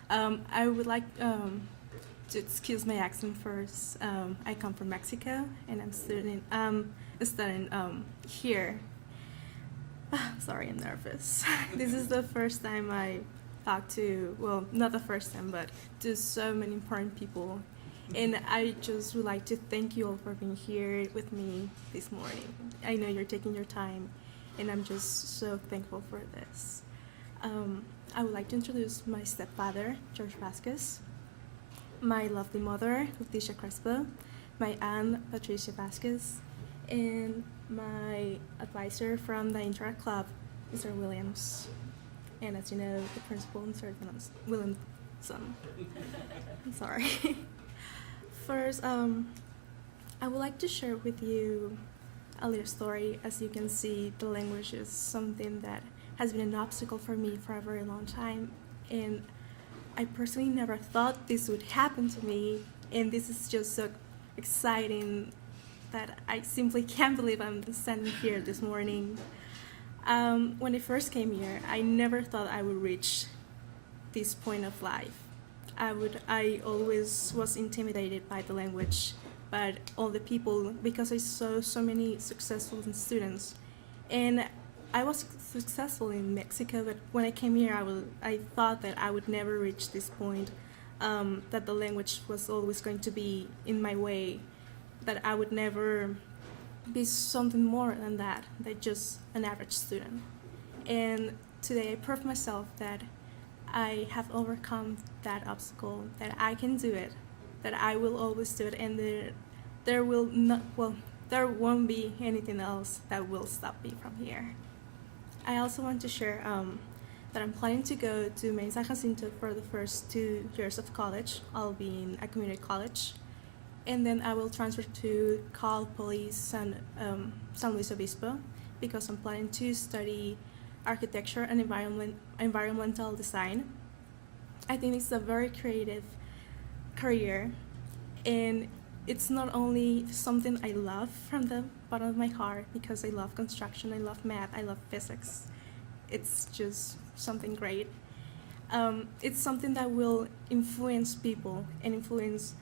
I would like to excuse my accent first. I come from Mexico, and I'm studying here. Sorry, I'm nervous. This is the first time I talked to, well, not the first time, but to so many important people. And I just would like to thank you all for being here with me this morning. I know you're taking your time, and I'm just so thankful for this. I would like to introduce my stepfather, George Vasquez, my lovely mother, Leticia Crespo, my aunt, Patricia Vasquez, and my advisor from the Interact Club, Mr. Williams. And as you know, the principal, Mr. Williamson. I'm sorry. First, I would like to share with you a little story. As you can see, the language is something that has been an obstacle for me for a very long time. And I personally never thought this would happen to me. And this is just so exciting that I simply can't believe I'm standing here this morning. When I first came here, I never thought I would reach this point of life. I always was intimidated by the language, but all the people, because I saw so many successful students. And I was successful in Mexico, but when I came here, I thought that I would never reach this point, that the language was always going to be in my way, that I would never be something more than that just an average student. And today I proved myself that I have overcome that obstacle, that I can do it, that I will always do it, and there won't be anything else that will stop me from here. I also want to share that I'm planning to go to Maine San Jacinto for the first 2 years of college. I'll be in a community college, and then I will transfer to Cal Poly San Luis Obispo because I'm planning to study architecture and environmental design. I think it's a very creative career, and it's not only something I love from the bottom of my heart because I love construction, I love math, I love physics. It's just something great. It's something that will influence people and influence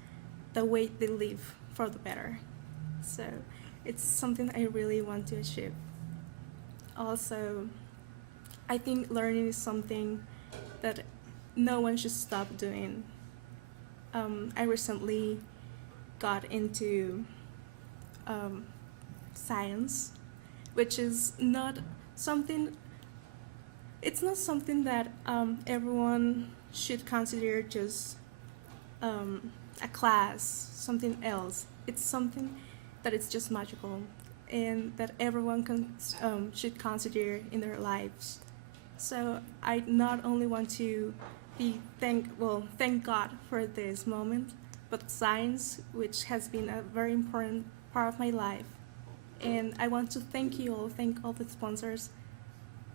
the way they live for the better. So it's something I really want to achieve. Also, I think learning is something that no one should stop doing. I recently got into science, which is not something, it's not something that everyone should consider just a class, something else. It's something that it's just magical and that everyone should consider in their lives. So I not only want to thank God for this moment, but science, which has been a very important part of my life. And I want to thank all the sponsors,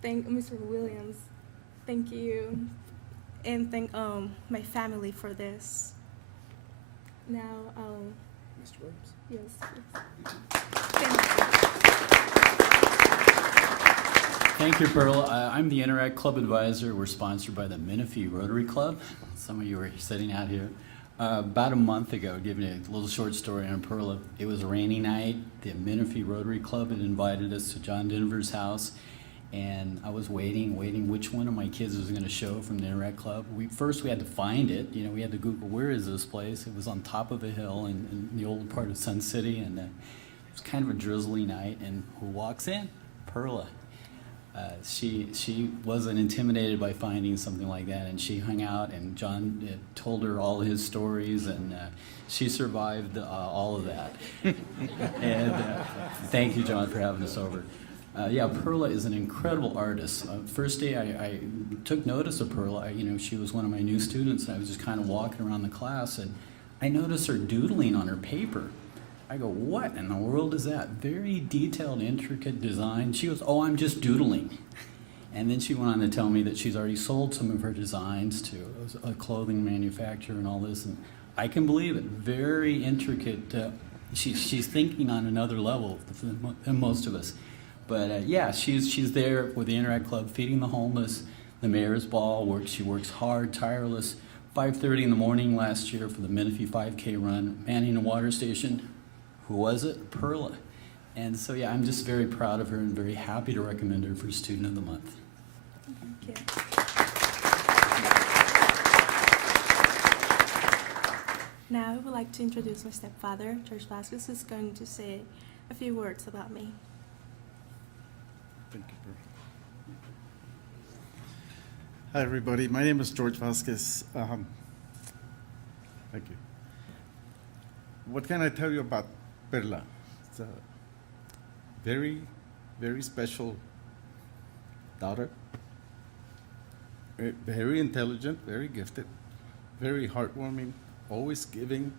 thank Mr. Williams, thank you, and thank my family for this. Now, Mr. Williams. yes. Thank you, Pearl. I'm the Interact Club Advisor. We're sponsored by the Menifee Rotary Club. Some of you are sitting out here. About a month ago, giving a little short story on Pearl. It was a rainy night. The Menifee Rotary Club had invited us to John Denver's house, and I was waiting which one of my kids was going to show from the Interact Club. First we had to find it. We had to Google, where is this place? It was on top of a hill in the old part of Sun City, and it was kind of a drizzly night, and who walks in? Perla. She wasn't intimidated by finding something like that, and she hung out, and John told her all his stories, and she survived all of that. And thank you, John, for having us over. Yeah, Perla is an incredible artist. First day I took notice of Perla. She was one of my new students, and I was just kind of walking around the class, and I noticed her doodling on her paper. I go, what in the world is that? Very detailed, intricate design. She goes, oh, I'm just doodling. And then she went on to tell me that she's already sold some of her designs to a clothing manufacturer and all this. And I can believe it. Very intricate. She's thinking on another level than most of us. But yeah, she's there with the Interact Club, feeding the homeless, the mayor's ball. She works hard, tireless. 5:30 in the morning last year for the Menifee 5K run, manning a water station. Who was it? Perla. And so, yeah, I'm just very proud of her and very happy to recommend her for Student of the Month. Thank you. Now I would like to introduce my stepfather, George Vasquez, who's going to say a few words about me. Thank you, Pearl. Hi, everybody. My name is George Vasquez. Thank you. What can I tell you about Perla? It's a very, very special daughter. Very intelligent, very gifted, very heartwarming, always giving.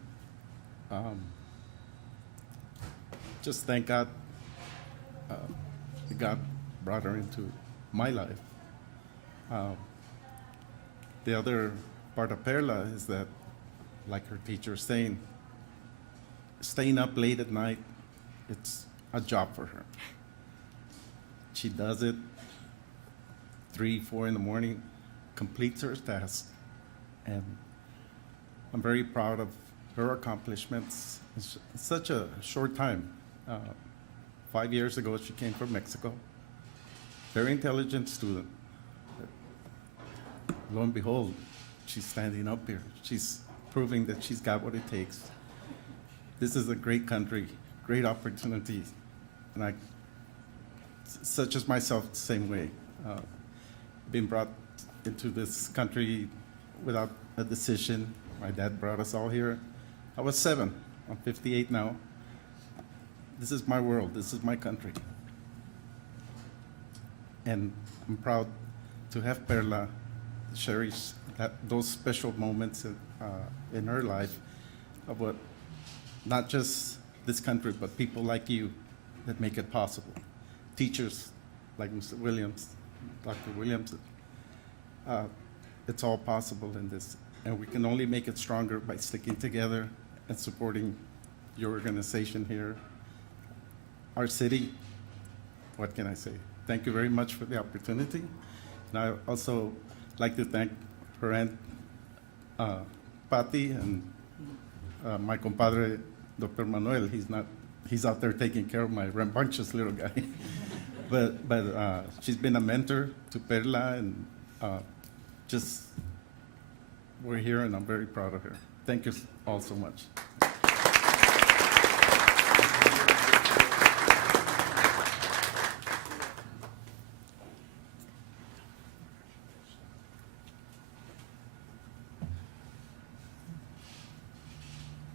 Just thank God God brought her into my life. The other part of Perla is that, like her teacher saying, staying up late at night, it's a job for her. She does it 3, 4 in the morning, completes her task, and I'm very proud of her accomplishments. It's such a short time. 5 years ago, she came from Mexico. Very intelligent student. Lo and behold, she's standing up here. She's proving that she's got what it takes. This is a great country, great opportunity, and such as myself, the same way. Being brought into this country without a decision. My dad brought us all here. I was 7. I'm 58 now. This is my world. This is my country. And I'm proud to have Perla cherish those special moments in her life of what not just this country, but people like you that make it possible. Teachers like Mr. Williams, Dr. Williams. It's all possible in this, and we can only make it stronger by sticking together and supporting your organization here, our city. What can I say? Thank you very much for the opportunity. And I also like to thank her aunt, Patty, and my compadre, Dr. Manuel. He's out there taking care of my rambunctious little guy. but she's been a mentor to Perla, and just we're here, and I'm very proud of her. Thank you all so much.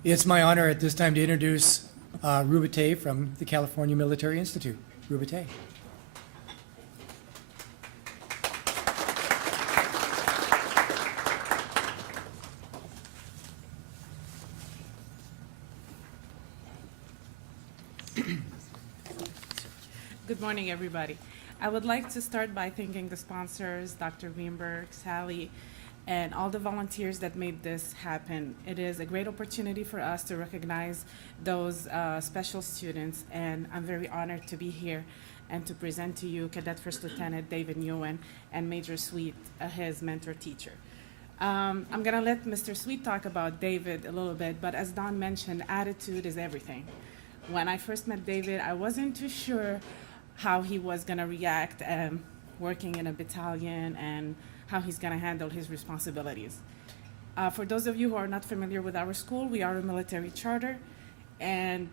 It's my honor at this time to introduce Rubate from the California Military Institute. Rubate. Good morning, everybody. I would like to start by thanking the sponsors, Dr. Greenberg, Sally, and all the volunteers that made this happen. It is a great opportunity for us to recognize those special students, and I'm very honored to be here and to present to you Cadet First Lieutenant David Nguyen and Major Sweet, his mentor teacher. I'm gonna let Mr. Sweet talk about David a little bit, but as Don mentioned, attitude is everything. When I first met David, I wasn't too sure how he was gonna react working in a battalion and how he's gonna handle his responsibilities. For those of you who are not familiar with our school, we are a military charter, and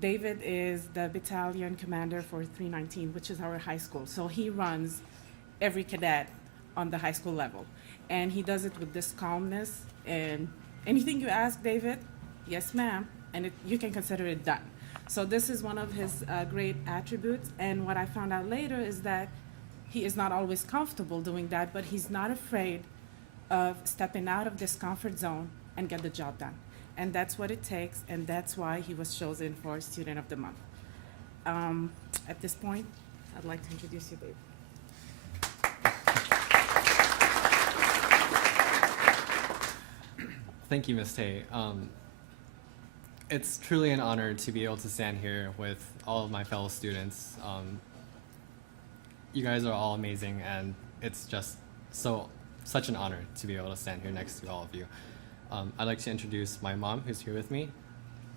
David is the battalion commander for 319, which is our high school. So he runs every cadet on the high school level. And he does it with this calmness, and anything you ask David, yes ma'am, and you can consider it done. So this is one of his great attributes, and what I found out later is that he is not always comfortable doing that, but he's not afraid of stepping out of this comfort zone and get the job done. And that's what it takes, and that's why he was chosen for Student of the Month. At this point, I'd like to introduce you, Dave. Thank you, Ms. Tay. It's truly an honor to be able to stand here with all of my fellow students. You guys are all amazing, and it's just such an honor to be able to stand here next to all of you. I'd like to introduce my mom, who's here with me.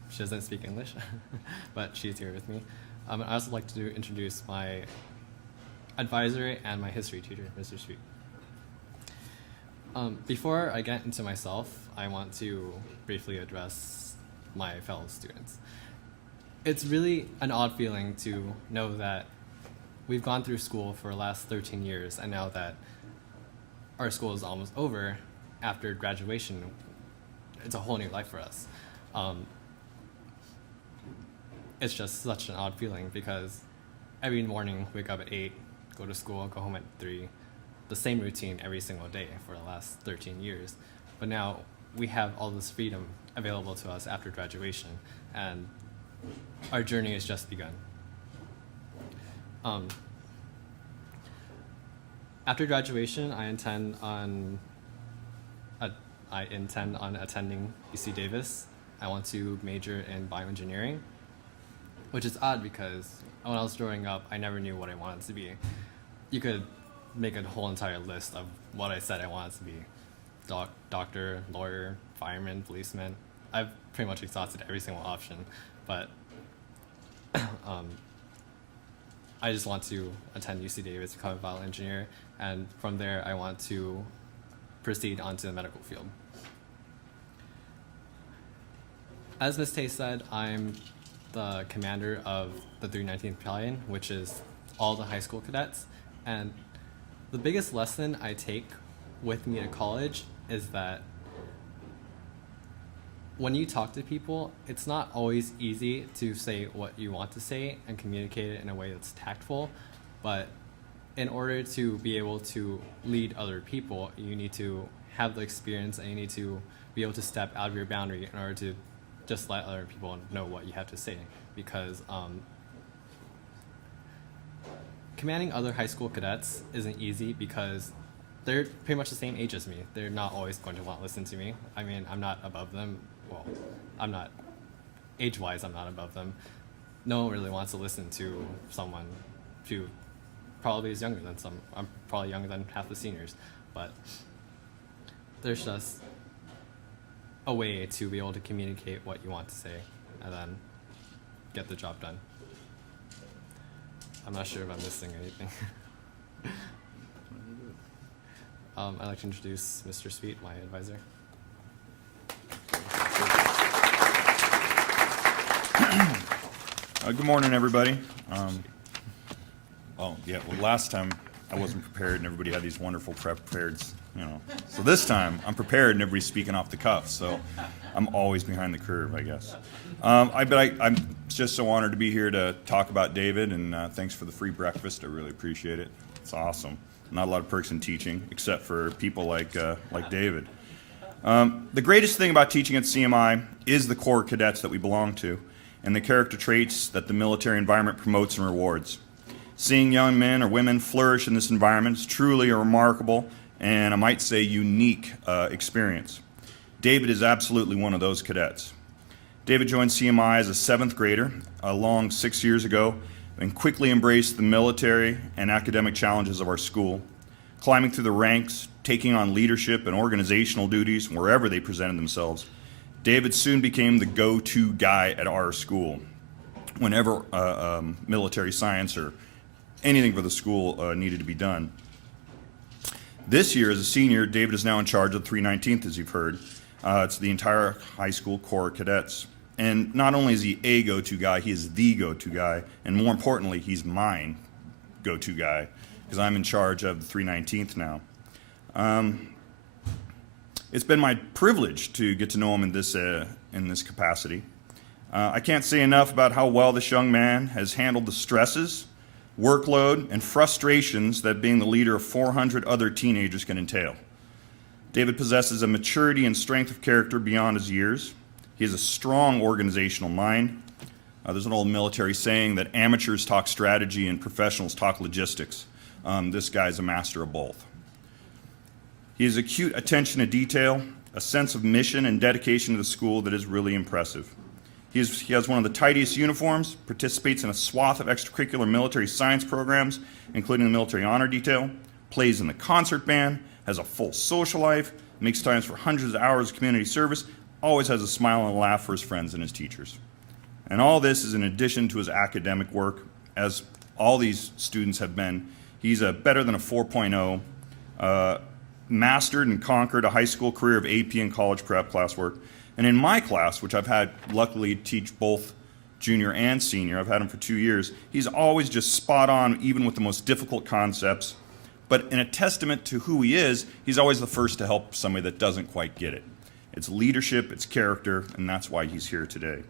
She doesn't speak English, but she's here with me. I'd also like to introduce my advisor and my history teacher, Mr. Sweet. Before I get into myself, I want to briefly address my fellow students. It's really an odd feeling to know that we've gone through school for the last 13 years, and now that our school is almost over, after graduation, it's a whole new life for us. It's just such an odd feeling because every morning, wake up at 8, go to school, go home at 3, the same routine every single day for the last 13 years. But now we have all this freedom available to us after graduation, and our journey has just begun. After graduation, I intend on attending UC Davis. I want to major in bioengineering, which is odd because when I was growing up, I never knew what I wanted to be. You could make a whole entire list of what I said I wanted to be. Doctor, lawyer, fireman, policeman. I've pretty much exhausted every single option, but I just want to attend UC Davis, become a bioengineer, and from there I want to proceed onto the medical field. As Ms. Tay said, I'm the commander of the 319th Battalion, which is all the high school cadets, and the biggest lesson I take with me to college is that when you talk to people, it's not always easy to say what you want to say and communicate it in a way that's tactful, but in order to be able to lead other people, you need to have the experience and you need to be able to step out of your boundary in order to just let other people know what you have to say. Because commanding other high school cadets isn't easy because they're pretty much the same age as me. They're not always going to want to listen to me. I mean, I'm not above them. Well, I'm not age-wise, I'm not above them. No one really wants to listen to someone who probably is younger than some. I'm probably younger than half the seniors, but there's just a way to be able to communicate what you want to say and then get the job done. I'm not sure if I'm missing anything. I'd like to introduce Mr. Sweet, my advisor. Good morning, everybody. Last time I wasn't prepared and everybody had these wonderful prepareds, So this time I'm prepared and everybody's speaking off the cuff, so I'm always behind the curve, I guess. I'm just so honored to be here to talk about David, and thanks for the free breakfast. I really appreciate it. It's awesome. Not a lot of perks in teaching, except for people like David. The greatest thing about teaching at CMI is the core cadets that we belong to, and the character traits that the military environment promotes and rewards. Seeing young men or women flourish in this environment is truly a remarkable and I might say unique experience. David is absolutely one of those cadets. David joined CMI as a 7th grader along 6 years ago and quickly embraced the military and academic challenges of our school, climbing through the ranks, taking on leadership and organizational duties wherever they presented themselves. David soon became the go-to guy at our school whenever military science or anything for the school needed to be done. This year, as a senior, David is now in charge of the 319th, as you've heard. It's the entire high school corps of cadets. And not only is he a go-to guy, he is the go-to guy, and more importantly, he's mine go-to guy, because I'm in charge of the 319th now. It's been my privilege to get to know him in this capacity. I can't say enough about how well this young man has handled the stresses, workload, and frustrations that being the leader of 400 other teenagers can entail. David possesses a maturity and strength of character beyond his years. He has a strong organizational mind. There's an old military saying that amateurs talk strategy and professionals talk logistics. This guy's a master of both. He has acute attention to detail, a sense of mission and dedication to the school that is really impressive. He has one of the tidiest uniforms, participates in a swath of extracurricular military science programs, including the military honor detail, plays in the concert band, has a full social life, makes times for hundreds of hours of community service, always has a smile and a laugh for his friends and his teachers. And all this is in addition to his academic work, as all these students have been. He's better than a 4.0, mastered and conquered a high school career of AP and college prep classwork. And in my class, which I've had luckily teach both junior and senior, I've had him for 2 years, he's always just spot on, even with the most difficult concepts. But in a testament to who he is, he's always the first to help somebody that doesn't quite get it. It's leadership, it's character, and that's why he's here today.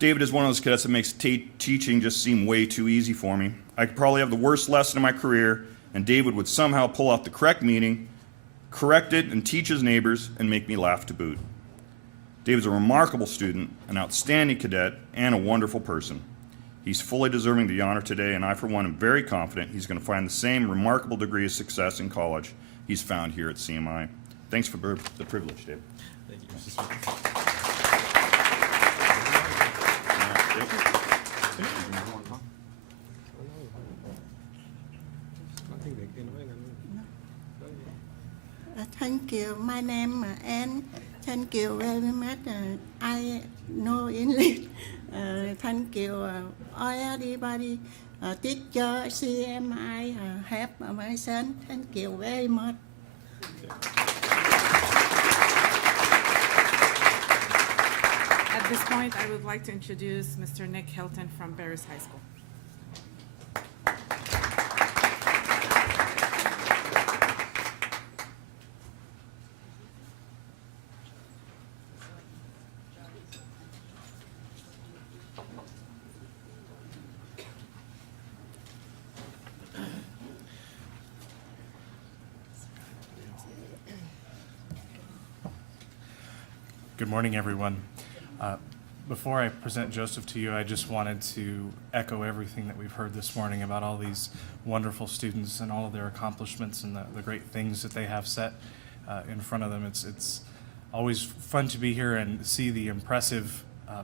David is one of those cadets that makes teaching just seem way too easy for me. I could probably have the worst lesson in my career, and David would somehow pull out the correct meaning, correct it, and teach his neighbors, and make me laugh to boot. David's a remarkable student, an outstanding cadet, and a wonderful person. He's fully deserving of the honor today, and I, for one, am very confident he's going to find the same remarkable degree of success in college he's found here at CMI. Thanks for the privilege, David. Thank you. Thank you. My name is Anne. Thank you very much. I know English. Thank you, all everybody. Teacher, CMI, help my son. Thank you very much. At this point, I would like to introduce Mr. Nick Hilton from Perris High School. Good morning, everyone. Before I present Joseph to you, I just wanted to echo everything that we've heard this morning about all these wonderful students and all of their accomplishments and the great things that they have set in front of them. It's Always fun to be here and see the impressive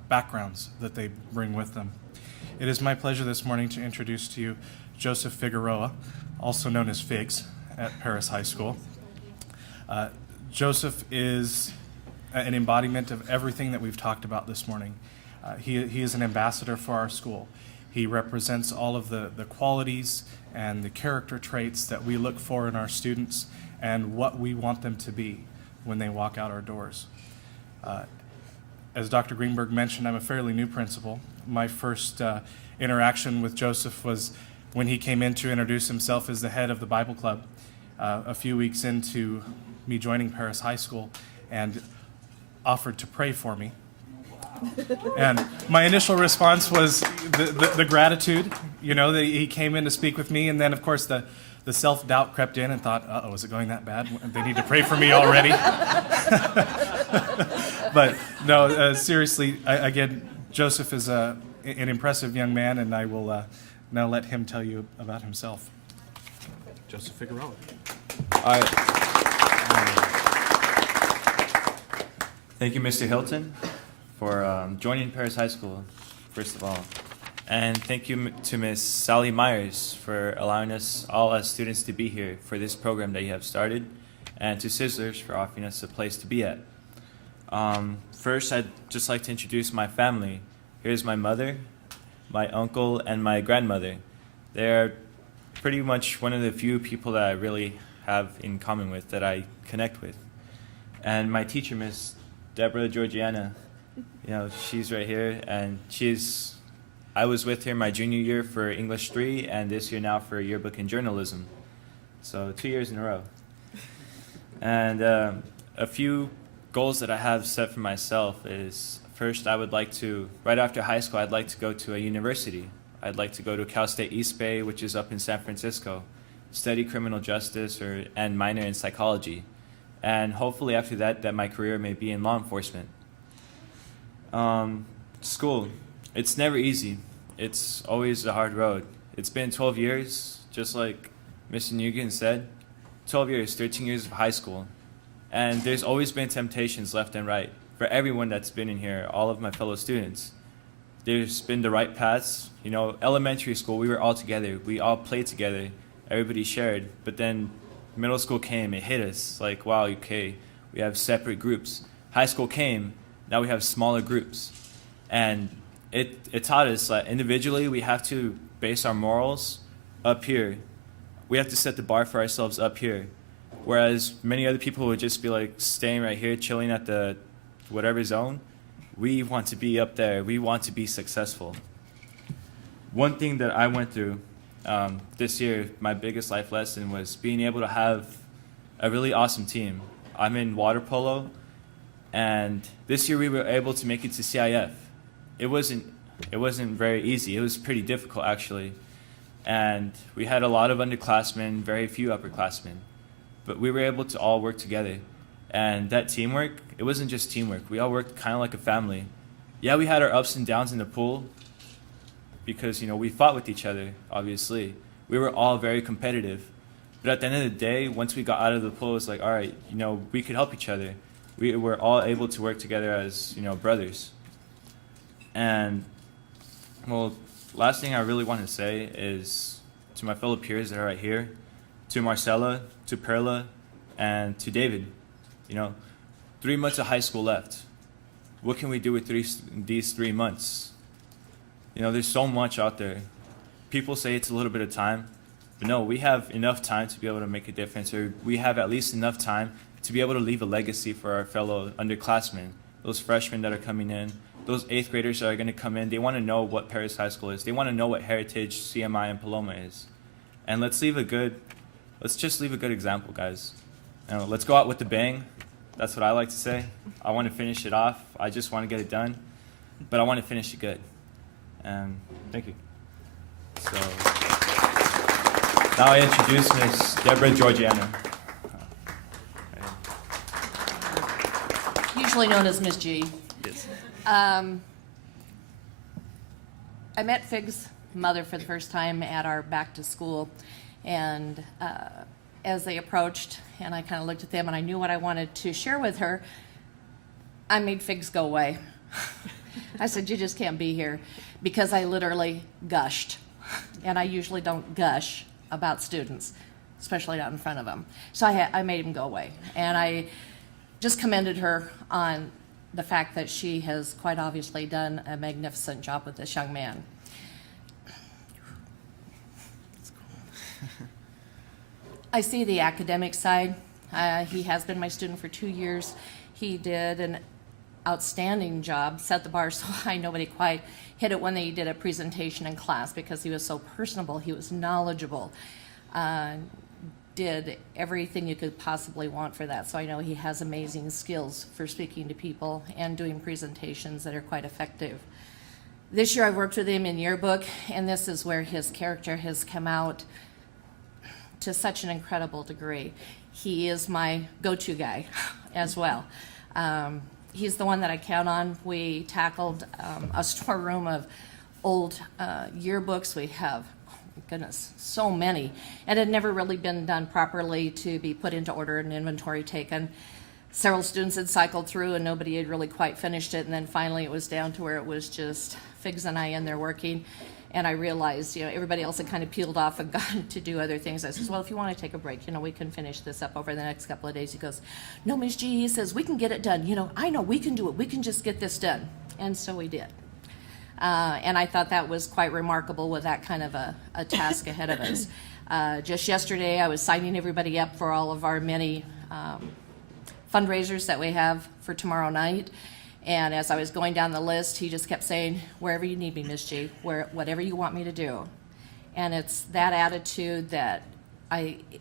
backgrounds that they bring with them. It is my pleasure this morning to introduce to you Joseph Figueroa, also known as Figs, at Perris High School. Joseph is an embodiment of everything that we've talked about this morning. He is an ambassador for our school. He represents all of the qualities and the character traits that we look for in our students and what we want them to be when they walk out our doors. As Dr. Greenberg mentioned, I'm a fairly new principal. My first interaction with Joseph was when he came in to introduce himself as the head of the Bible Club a few weeks into me joining Perris High School, and offered to pray for me. And my initial response was the gratitude, you know, that he came in to speak with me, and then of course the self-doubt crept in and thought, uh-oh, is it going that bad? They need to pray for me already. But no, seriously, again, Joseph is an impressive young man, and I will now let him tell you about himself. Joseph Figueroa. All right. Thank you, Mr. Hilton, for joining Perris High School, first of all. And thank you to Ms. Sally Myers for allowing us all as students to be here for this program that you have started, and to Sizzlers for offering us a place to be at. First, I'd just like to introduce my family. Here's my mother, my uncle, and my grandmother. They're pretty much one of the few people that I really have in common with, that I connect with. And my teacher, Miss Deborah Georgiana, you know, she's right here, and I was with her my junior year for English 3, and this year now for yearbook in journalism. So 2 years in a row. And a few goals that I have set for myself is, first, I would like to, right after high school, I'd like to go to a university. I'd like to go to Cal State East Bay, which is up in San Francisco, study criminal justice and minor in psychology. And hopefully after that my career may be in law enforcement. School, it's never easy. It's always a hard road. It's been 12 years, just like Mr. Nugent said, 12 years, 13 years of high school. And there's always been temptations left and right for everyone that's been in here, all of my fellow students. There's been the right paths. You know, elementary school, we were all together. We all played together. Everybody shared. But then middle school came, it hit us. Like, wow, okay, we have separate groups. High school came, now we have smaller groups. And it taught us that individually we have to base our morals up here. We have to set the bar for ourselves up here. Whereas many other people would just be like staying right here, chilling at the whatever zone. We want to be up there. We want to be successful. One thing that I went through this year, my biggest life lesson, was being able to have a really awesome team. I'm in water polo, and this year we were able to make it to CIF. It wasn't very easy. It was pretty difficult, actually. And we had a lot of underclassmen, very few upperclassmen. But we were able to all work together. And that teamwork, it wasn't just teamwork. We all worked kind of like a family. Yeah, we had our ups and downs in the pool because, you know, we fought with each other, obviously. We were all very competitive. But at the end of the day, once we got out of the pool, it was like, all right, you know, we could help each other. We were all able to work together as, you know, brothers. And, well, last thing I really want to say is to my fellow peers that are right here, to Marcella, to Perla, and to David. You know, 3 months of high school left. What can we do with these 3 months? You know, there's so much out there. People say it's a little bit of time, but no, we have enough time to be able to make a difference, or we have at least enough time to be able to leave a legacy for our fellow underclassmen, those freshmen that are coming in, those 8th graders that are going to come in. They want to know what Perris High School is. They want to know what Heritage, CMI, and Paloma is. And let's just leave a good example, guys. You know, let's go out with a bang. That's what I like to say. I want to finish it off. I just want to get it done, but I want to finish it good. And thank you. So now I introduce Miss Deborah Georgiana. Usually known as Miss G. Yes. I met Fig's mother for the first time at our back to school, and as they approached, and I kind of looked at them, and I knew what I wanted to share with her. I made Figs go away. I said, you just can't be here, because I literally gushed. And I usually don't gush about students, especially not in front of them. So I made him go away. And I just commended her on the fact that she has quite obviously done a magnificent job with this young man. I see the academic side. He has been my student for 2 years. He did an outstanding job, set the bar so high nobody quite hit it when they did a presentation in class, because he was so personable, he was knowledgeable, did everything you could possibly want for that. So I know he has amazing skills for speaking to people and doing presentations that are quite effective. This year I worked with him in yearbook, and this is where his character has come out to such an incredible degree. He is my go-to guy as well. He's the one that I count on. We tackled a storeroom of old yearbooks. We have, oh my goodness, so many. And it had never really been done properly to be put into order and inventory taken. Several students had cycled through and nobody had really quite finished it. And then finally it was down to where it was just Figs and I in there working. And I realized, everybody else had kind of peeled off and gone to do other things. I says, well, if you want to take a break, we can finish this up over the next couple of days. He goes, no, Ms. G, he says, we can get it done. I know we can do it. We can just get this done. And so we did. And I thought that was quite remarkable with that kind of a task ahead of us. Just yesterday, I was signing everybody up for all of our many fundraisers that we have for tomorrow night. And as I was going down the list, he just kept saying, wherever you need me, Ms. G, whatever you want me to do. And it's that attitude that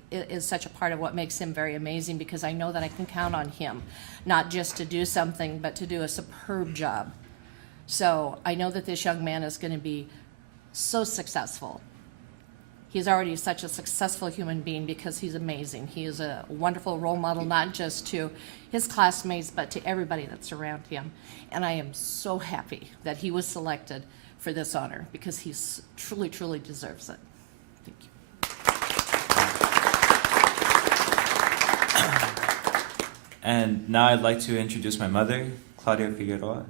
is such a part of what makes him very amazing, because I know that I can count on him, not just to do something, but to do a superb job. So I know that this young man is going to be so successful. He's already such a successful human being because he's amazing. He is a wonderful role model, not just to his classmates, but to everybody that's around him. And I am so happy that he was selected for this honor, because he truly, truly deserves it. Thank you. And now I'd like to introduce my mother, Claudia Figueroa.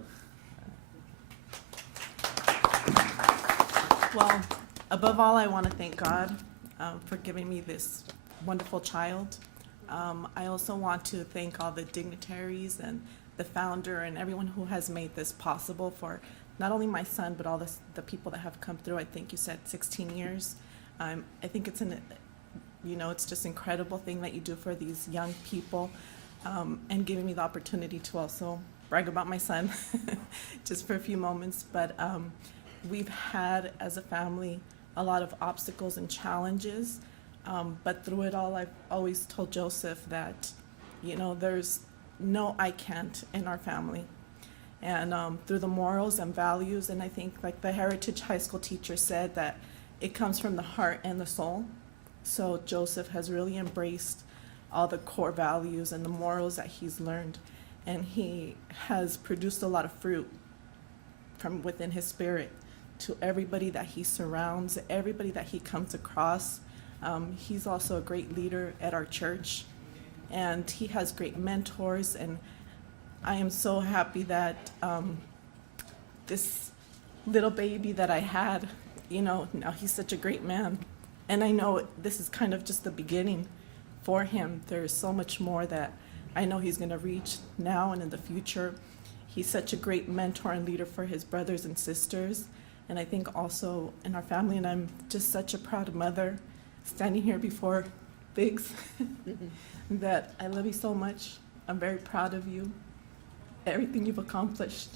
Well, above all, I want to thank God for giving me this wonderful child. I also want to thank all the dignitaries and the founder and everyone who has made this possible for not only my son, but all the people that have come through. I think you said 16 years. I think it's it's just incredible thing that you do for these young people, and giving me the opportunity to also brag about my son just for a few moments. But we've had, as a family, a lot of obstacles and challenges, but through it all, I've always told Joseph that, there's no I can't in our family. And through the morals and values, and I think like the Heritage High School teacher said, that it comes from the heart and the soul. So Joseph has really embraced all the core values and the morals that he's learned, and he has produced a lot of fruit from within his spirit to everybody that he surrounds, everybody that he comes across. He's also a great leader at our church, and he has great mentors, and I am so happy that this little baby that I had, now he's such a great man. And I know this is kind of just the beginning for him. There's so much more that I know he's gonna reach now and in the future. He's such a great mentor and leader for his brothers and sisters, and I think also in our family, and I'm just such a proud mother standing here before Biggs, that I love you so much. I'm very proud of you, everything you've accomplished.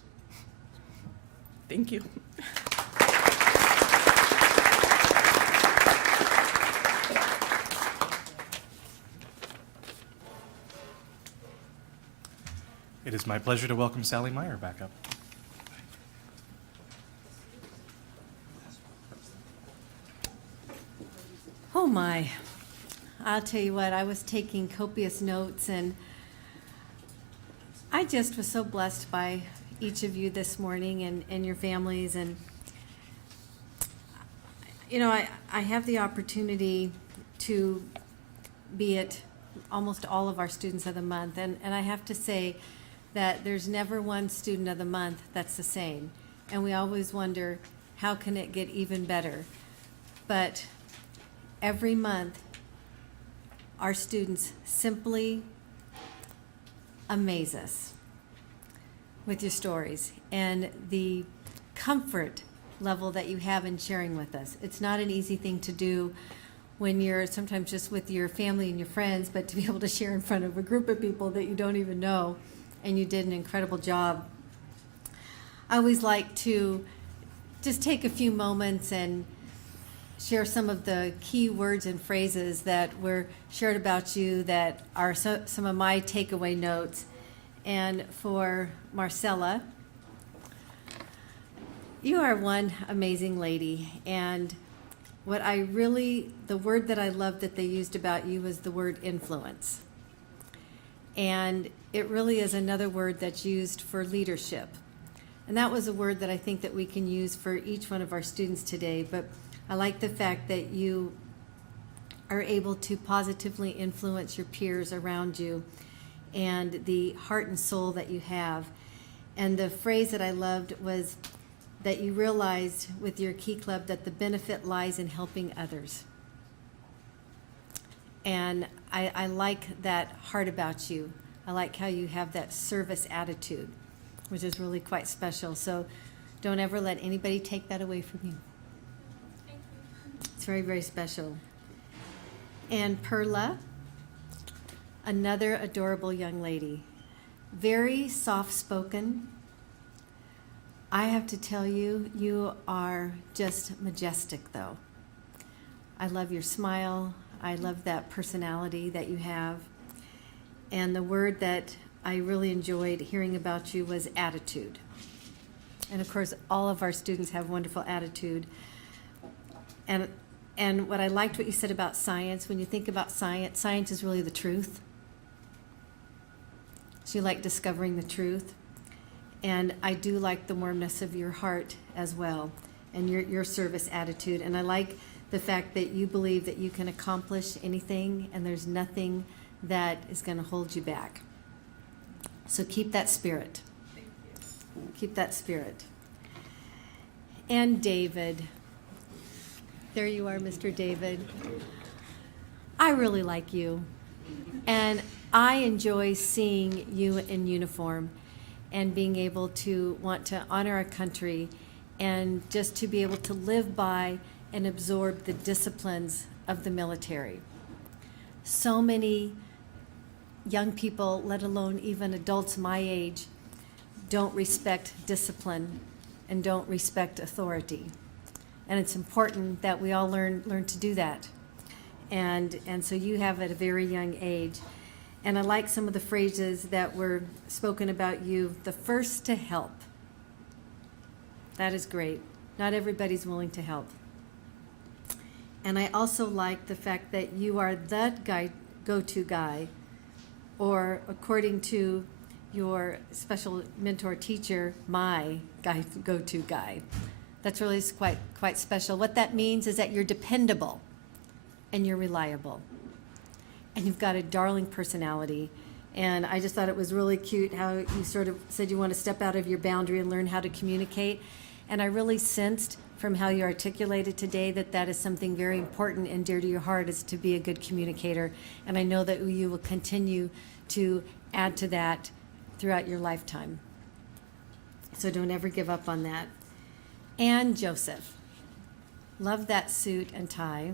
Thank you. It is my pleasure to welcome Sally Meyer back up. Oh my, I'll tell you what, I was taking copious notes, and I just was so blessed by each of you this morning and your families. And I have the opportunity to be at almost all of our Students of the Month, and I have to say that there's never one student of the month that's the same. And we always wonder, how can it get even better? But every month, our students simply amaze us with your stories and the comfort level that you have in sharing with us. It's not an easy thing to do when you're sometimes just with your family and your friends, but to be able to share in front of a group of people that you don't even know, and you did an incredible job. I always like to just take a few moments and share some of the key words and phrases that were shared about you that are some of my takeaway notes. And for Marcella, you are one amazing lady. And the word that I loved that they used about you was the word influence. And it really is another word that's used for leadership. And that was a word that I think that we can use for each one of our students today. But I like the fact that you are able to positively influence your peers around you and the heart and soul that you have. And the phrase that I loved was that you realized with your Key Club that the benefit lies in helping others. And I like that heart about you. I like how you have that service attitude, which is really quite special. So don't ever let anybody take that away from you. It's very, very special. And Perla, another adorable young lady, very soft-spoken. I have to tell you, you are just majestic, though. I love your smile. I love that personality that you have. And the word that I really enjoyed hearing about you was attitude. And of course, all of our students have wonderful attitude. And what I liked what you said about science, when you think about science, science is really the truth. So you like discovering the truth. And I do like the warmness of your heart as well, and your service attitude. And I like the fact that you believe that you can accomplish anything, and there's nothing that is going to hold you back. So keep that spirit. Keep that spirit. And David. There you are, Mr. David. I really like you. And I enjoy seeing you in uniform and being able to want to honor our country and just to be able to live by and absorb the disciplines of the military. So many young people, let alone even adults my age, don't respect discipline and don't respect authority. And it's important that we all learn to do that. And so you have at a very young age. And I like some of the phrases that were spoken about you. The first to help. That is great. Not everybody's willing to help. And I also like the fact that you are the go-to guy, or according to your special mentor teacher, my go-to guy. That's really quite special. What that means is that you're dependable and you're reliable. And you've got a darling personality. And I just thought it was really cute how you sort of said you want to step out of your boundary and learn how to communicate. And I really sensed from how you articulated today that that is something very important and dear to your heart, is to be a good communicator. And I know that you will continue to add to that throughout your lifetime. So don't ever give up on that. And Joseph. Love that suit and tie.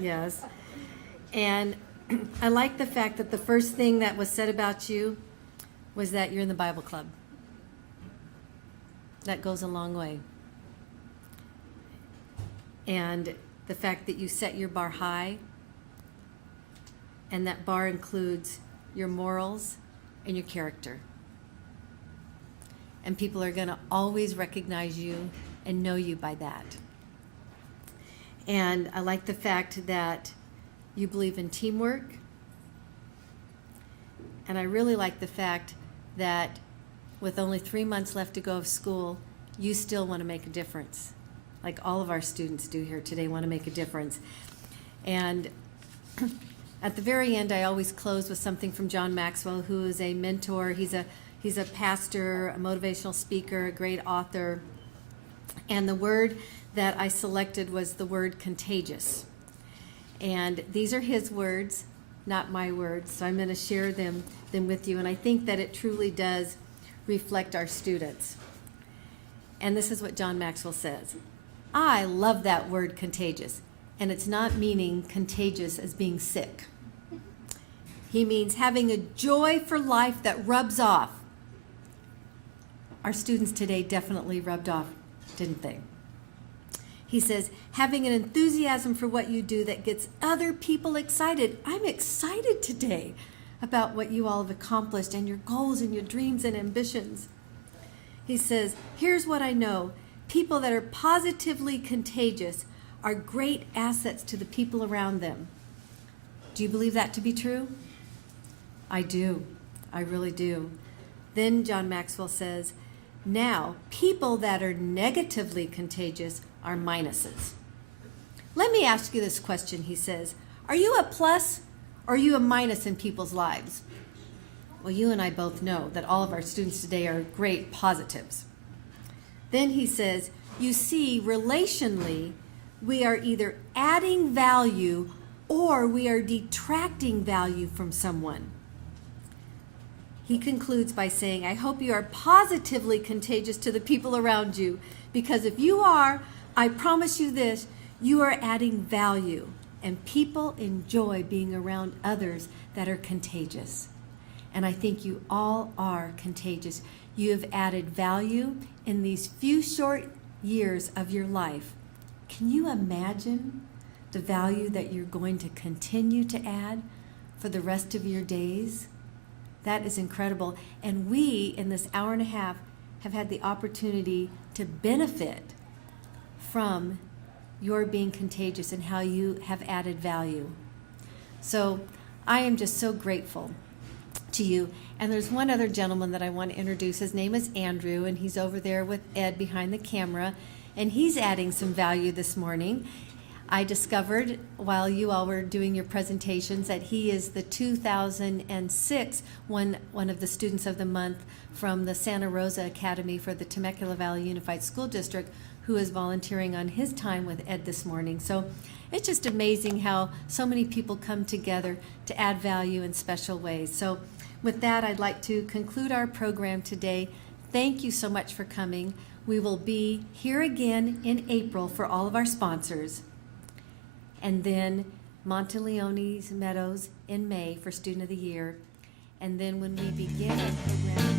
Yes. And I like the fact that the first thing that was said about you was that you're in the Bible club. That goes a long way. And the fact that you set your bar high, and that bar includes your morals and your character. And people are going to always recognize you and know you by that. And I like the fact that you believe in teamwork. And I really like the fact that with only 3 months left to go of school, you still want to make a difference. Like all of our students do here today, want to make a difference. And At the very end, I always close with something from John Maxwell, who is a mentor. He's a pastor, a motivational speaker, a great author. And the word that I selected was the word contagious. And these are his words, not my words. So I'm going to share them with you. And I think that it truly does reflect our students. And this is what John Maxwell says. I love that word contagious. And it's not meaning contagious as being sick. He means having a joy for life that rubs off. Our students today definitely rubbed off, didn't they? He says, having an enthusiasm for what you do that gets other people excited. I'm excited today about what you all have accomplished and your goals and your dreams and ambitions. He says, here's what I know. People that are positively contagious are great assets to the people around them. Do you believe that to be true? I do. I really do. Then John Maxwell says, now, people that are negatively contagious are minuses. Let me ask you this question, he says. Are you a plus or are you a minus in people's lives? Well, you and I both know that all of our students today are great positives. Then he says, you see, relationally, we are either adding value or we are detracting value from someone. He concludes by saying, I hope you are positively contagious to the people around you, because if you are, I promise you this, you are adding value, and people enjoy being around others that are contagious. And I think you all are contagious. You have added value in these few short years of your life. Can you imagine the value that you're going to continue to add for the rest of your days? That is incredible. And we, in this hour and a half, have had the opportunity to benefit from your being contagious and how you have added value. So I am just so grateful to you. And there's one other gentleman that I want to introduce. His name is Andrew, and he's over there with Ed behind the camera, and he's adding some value this morning. I discovered while you all were doing your presentations that he is the 2006 one of the Students of the Month from the Santa Rosa Academy for the Temecula Valley Unified School District, who is volunteering on his time with Ed this morning. So it's just amazing how so many people come together to add value in special ways. So with that, I'd like to conclude our program today. Thank you so much for coming. We will be here again in April for all of our sponsors. And then Monteleone's Meadows in May for Student of the Year. And then when we begin our program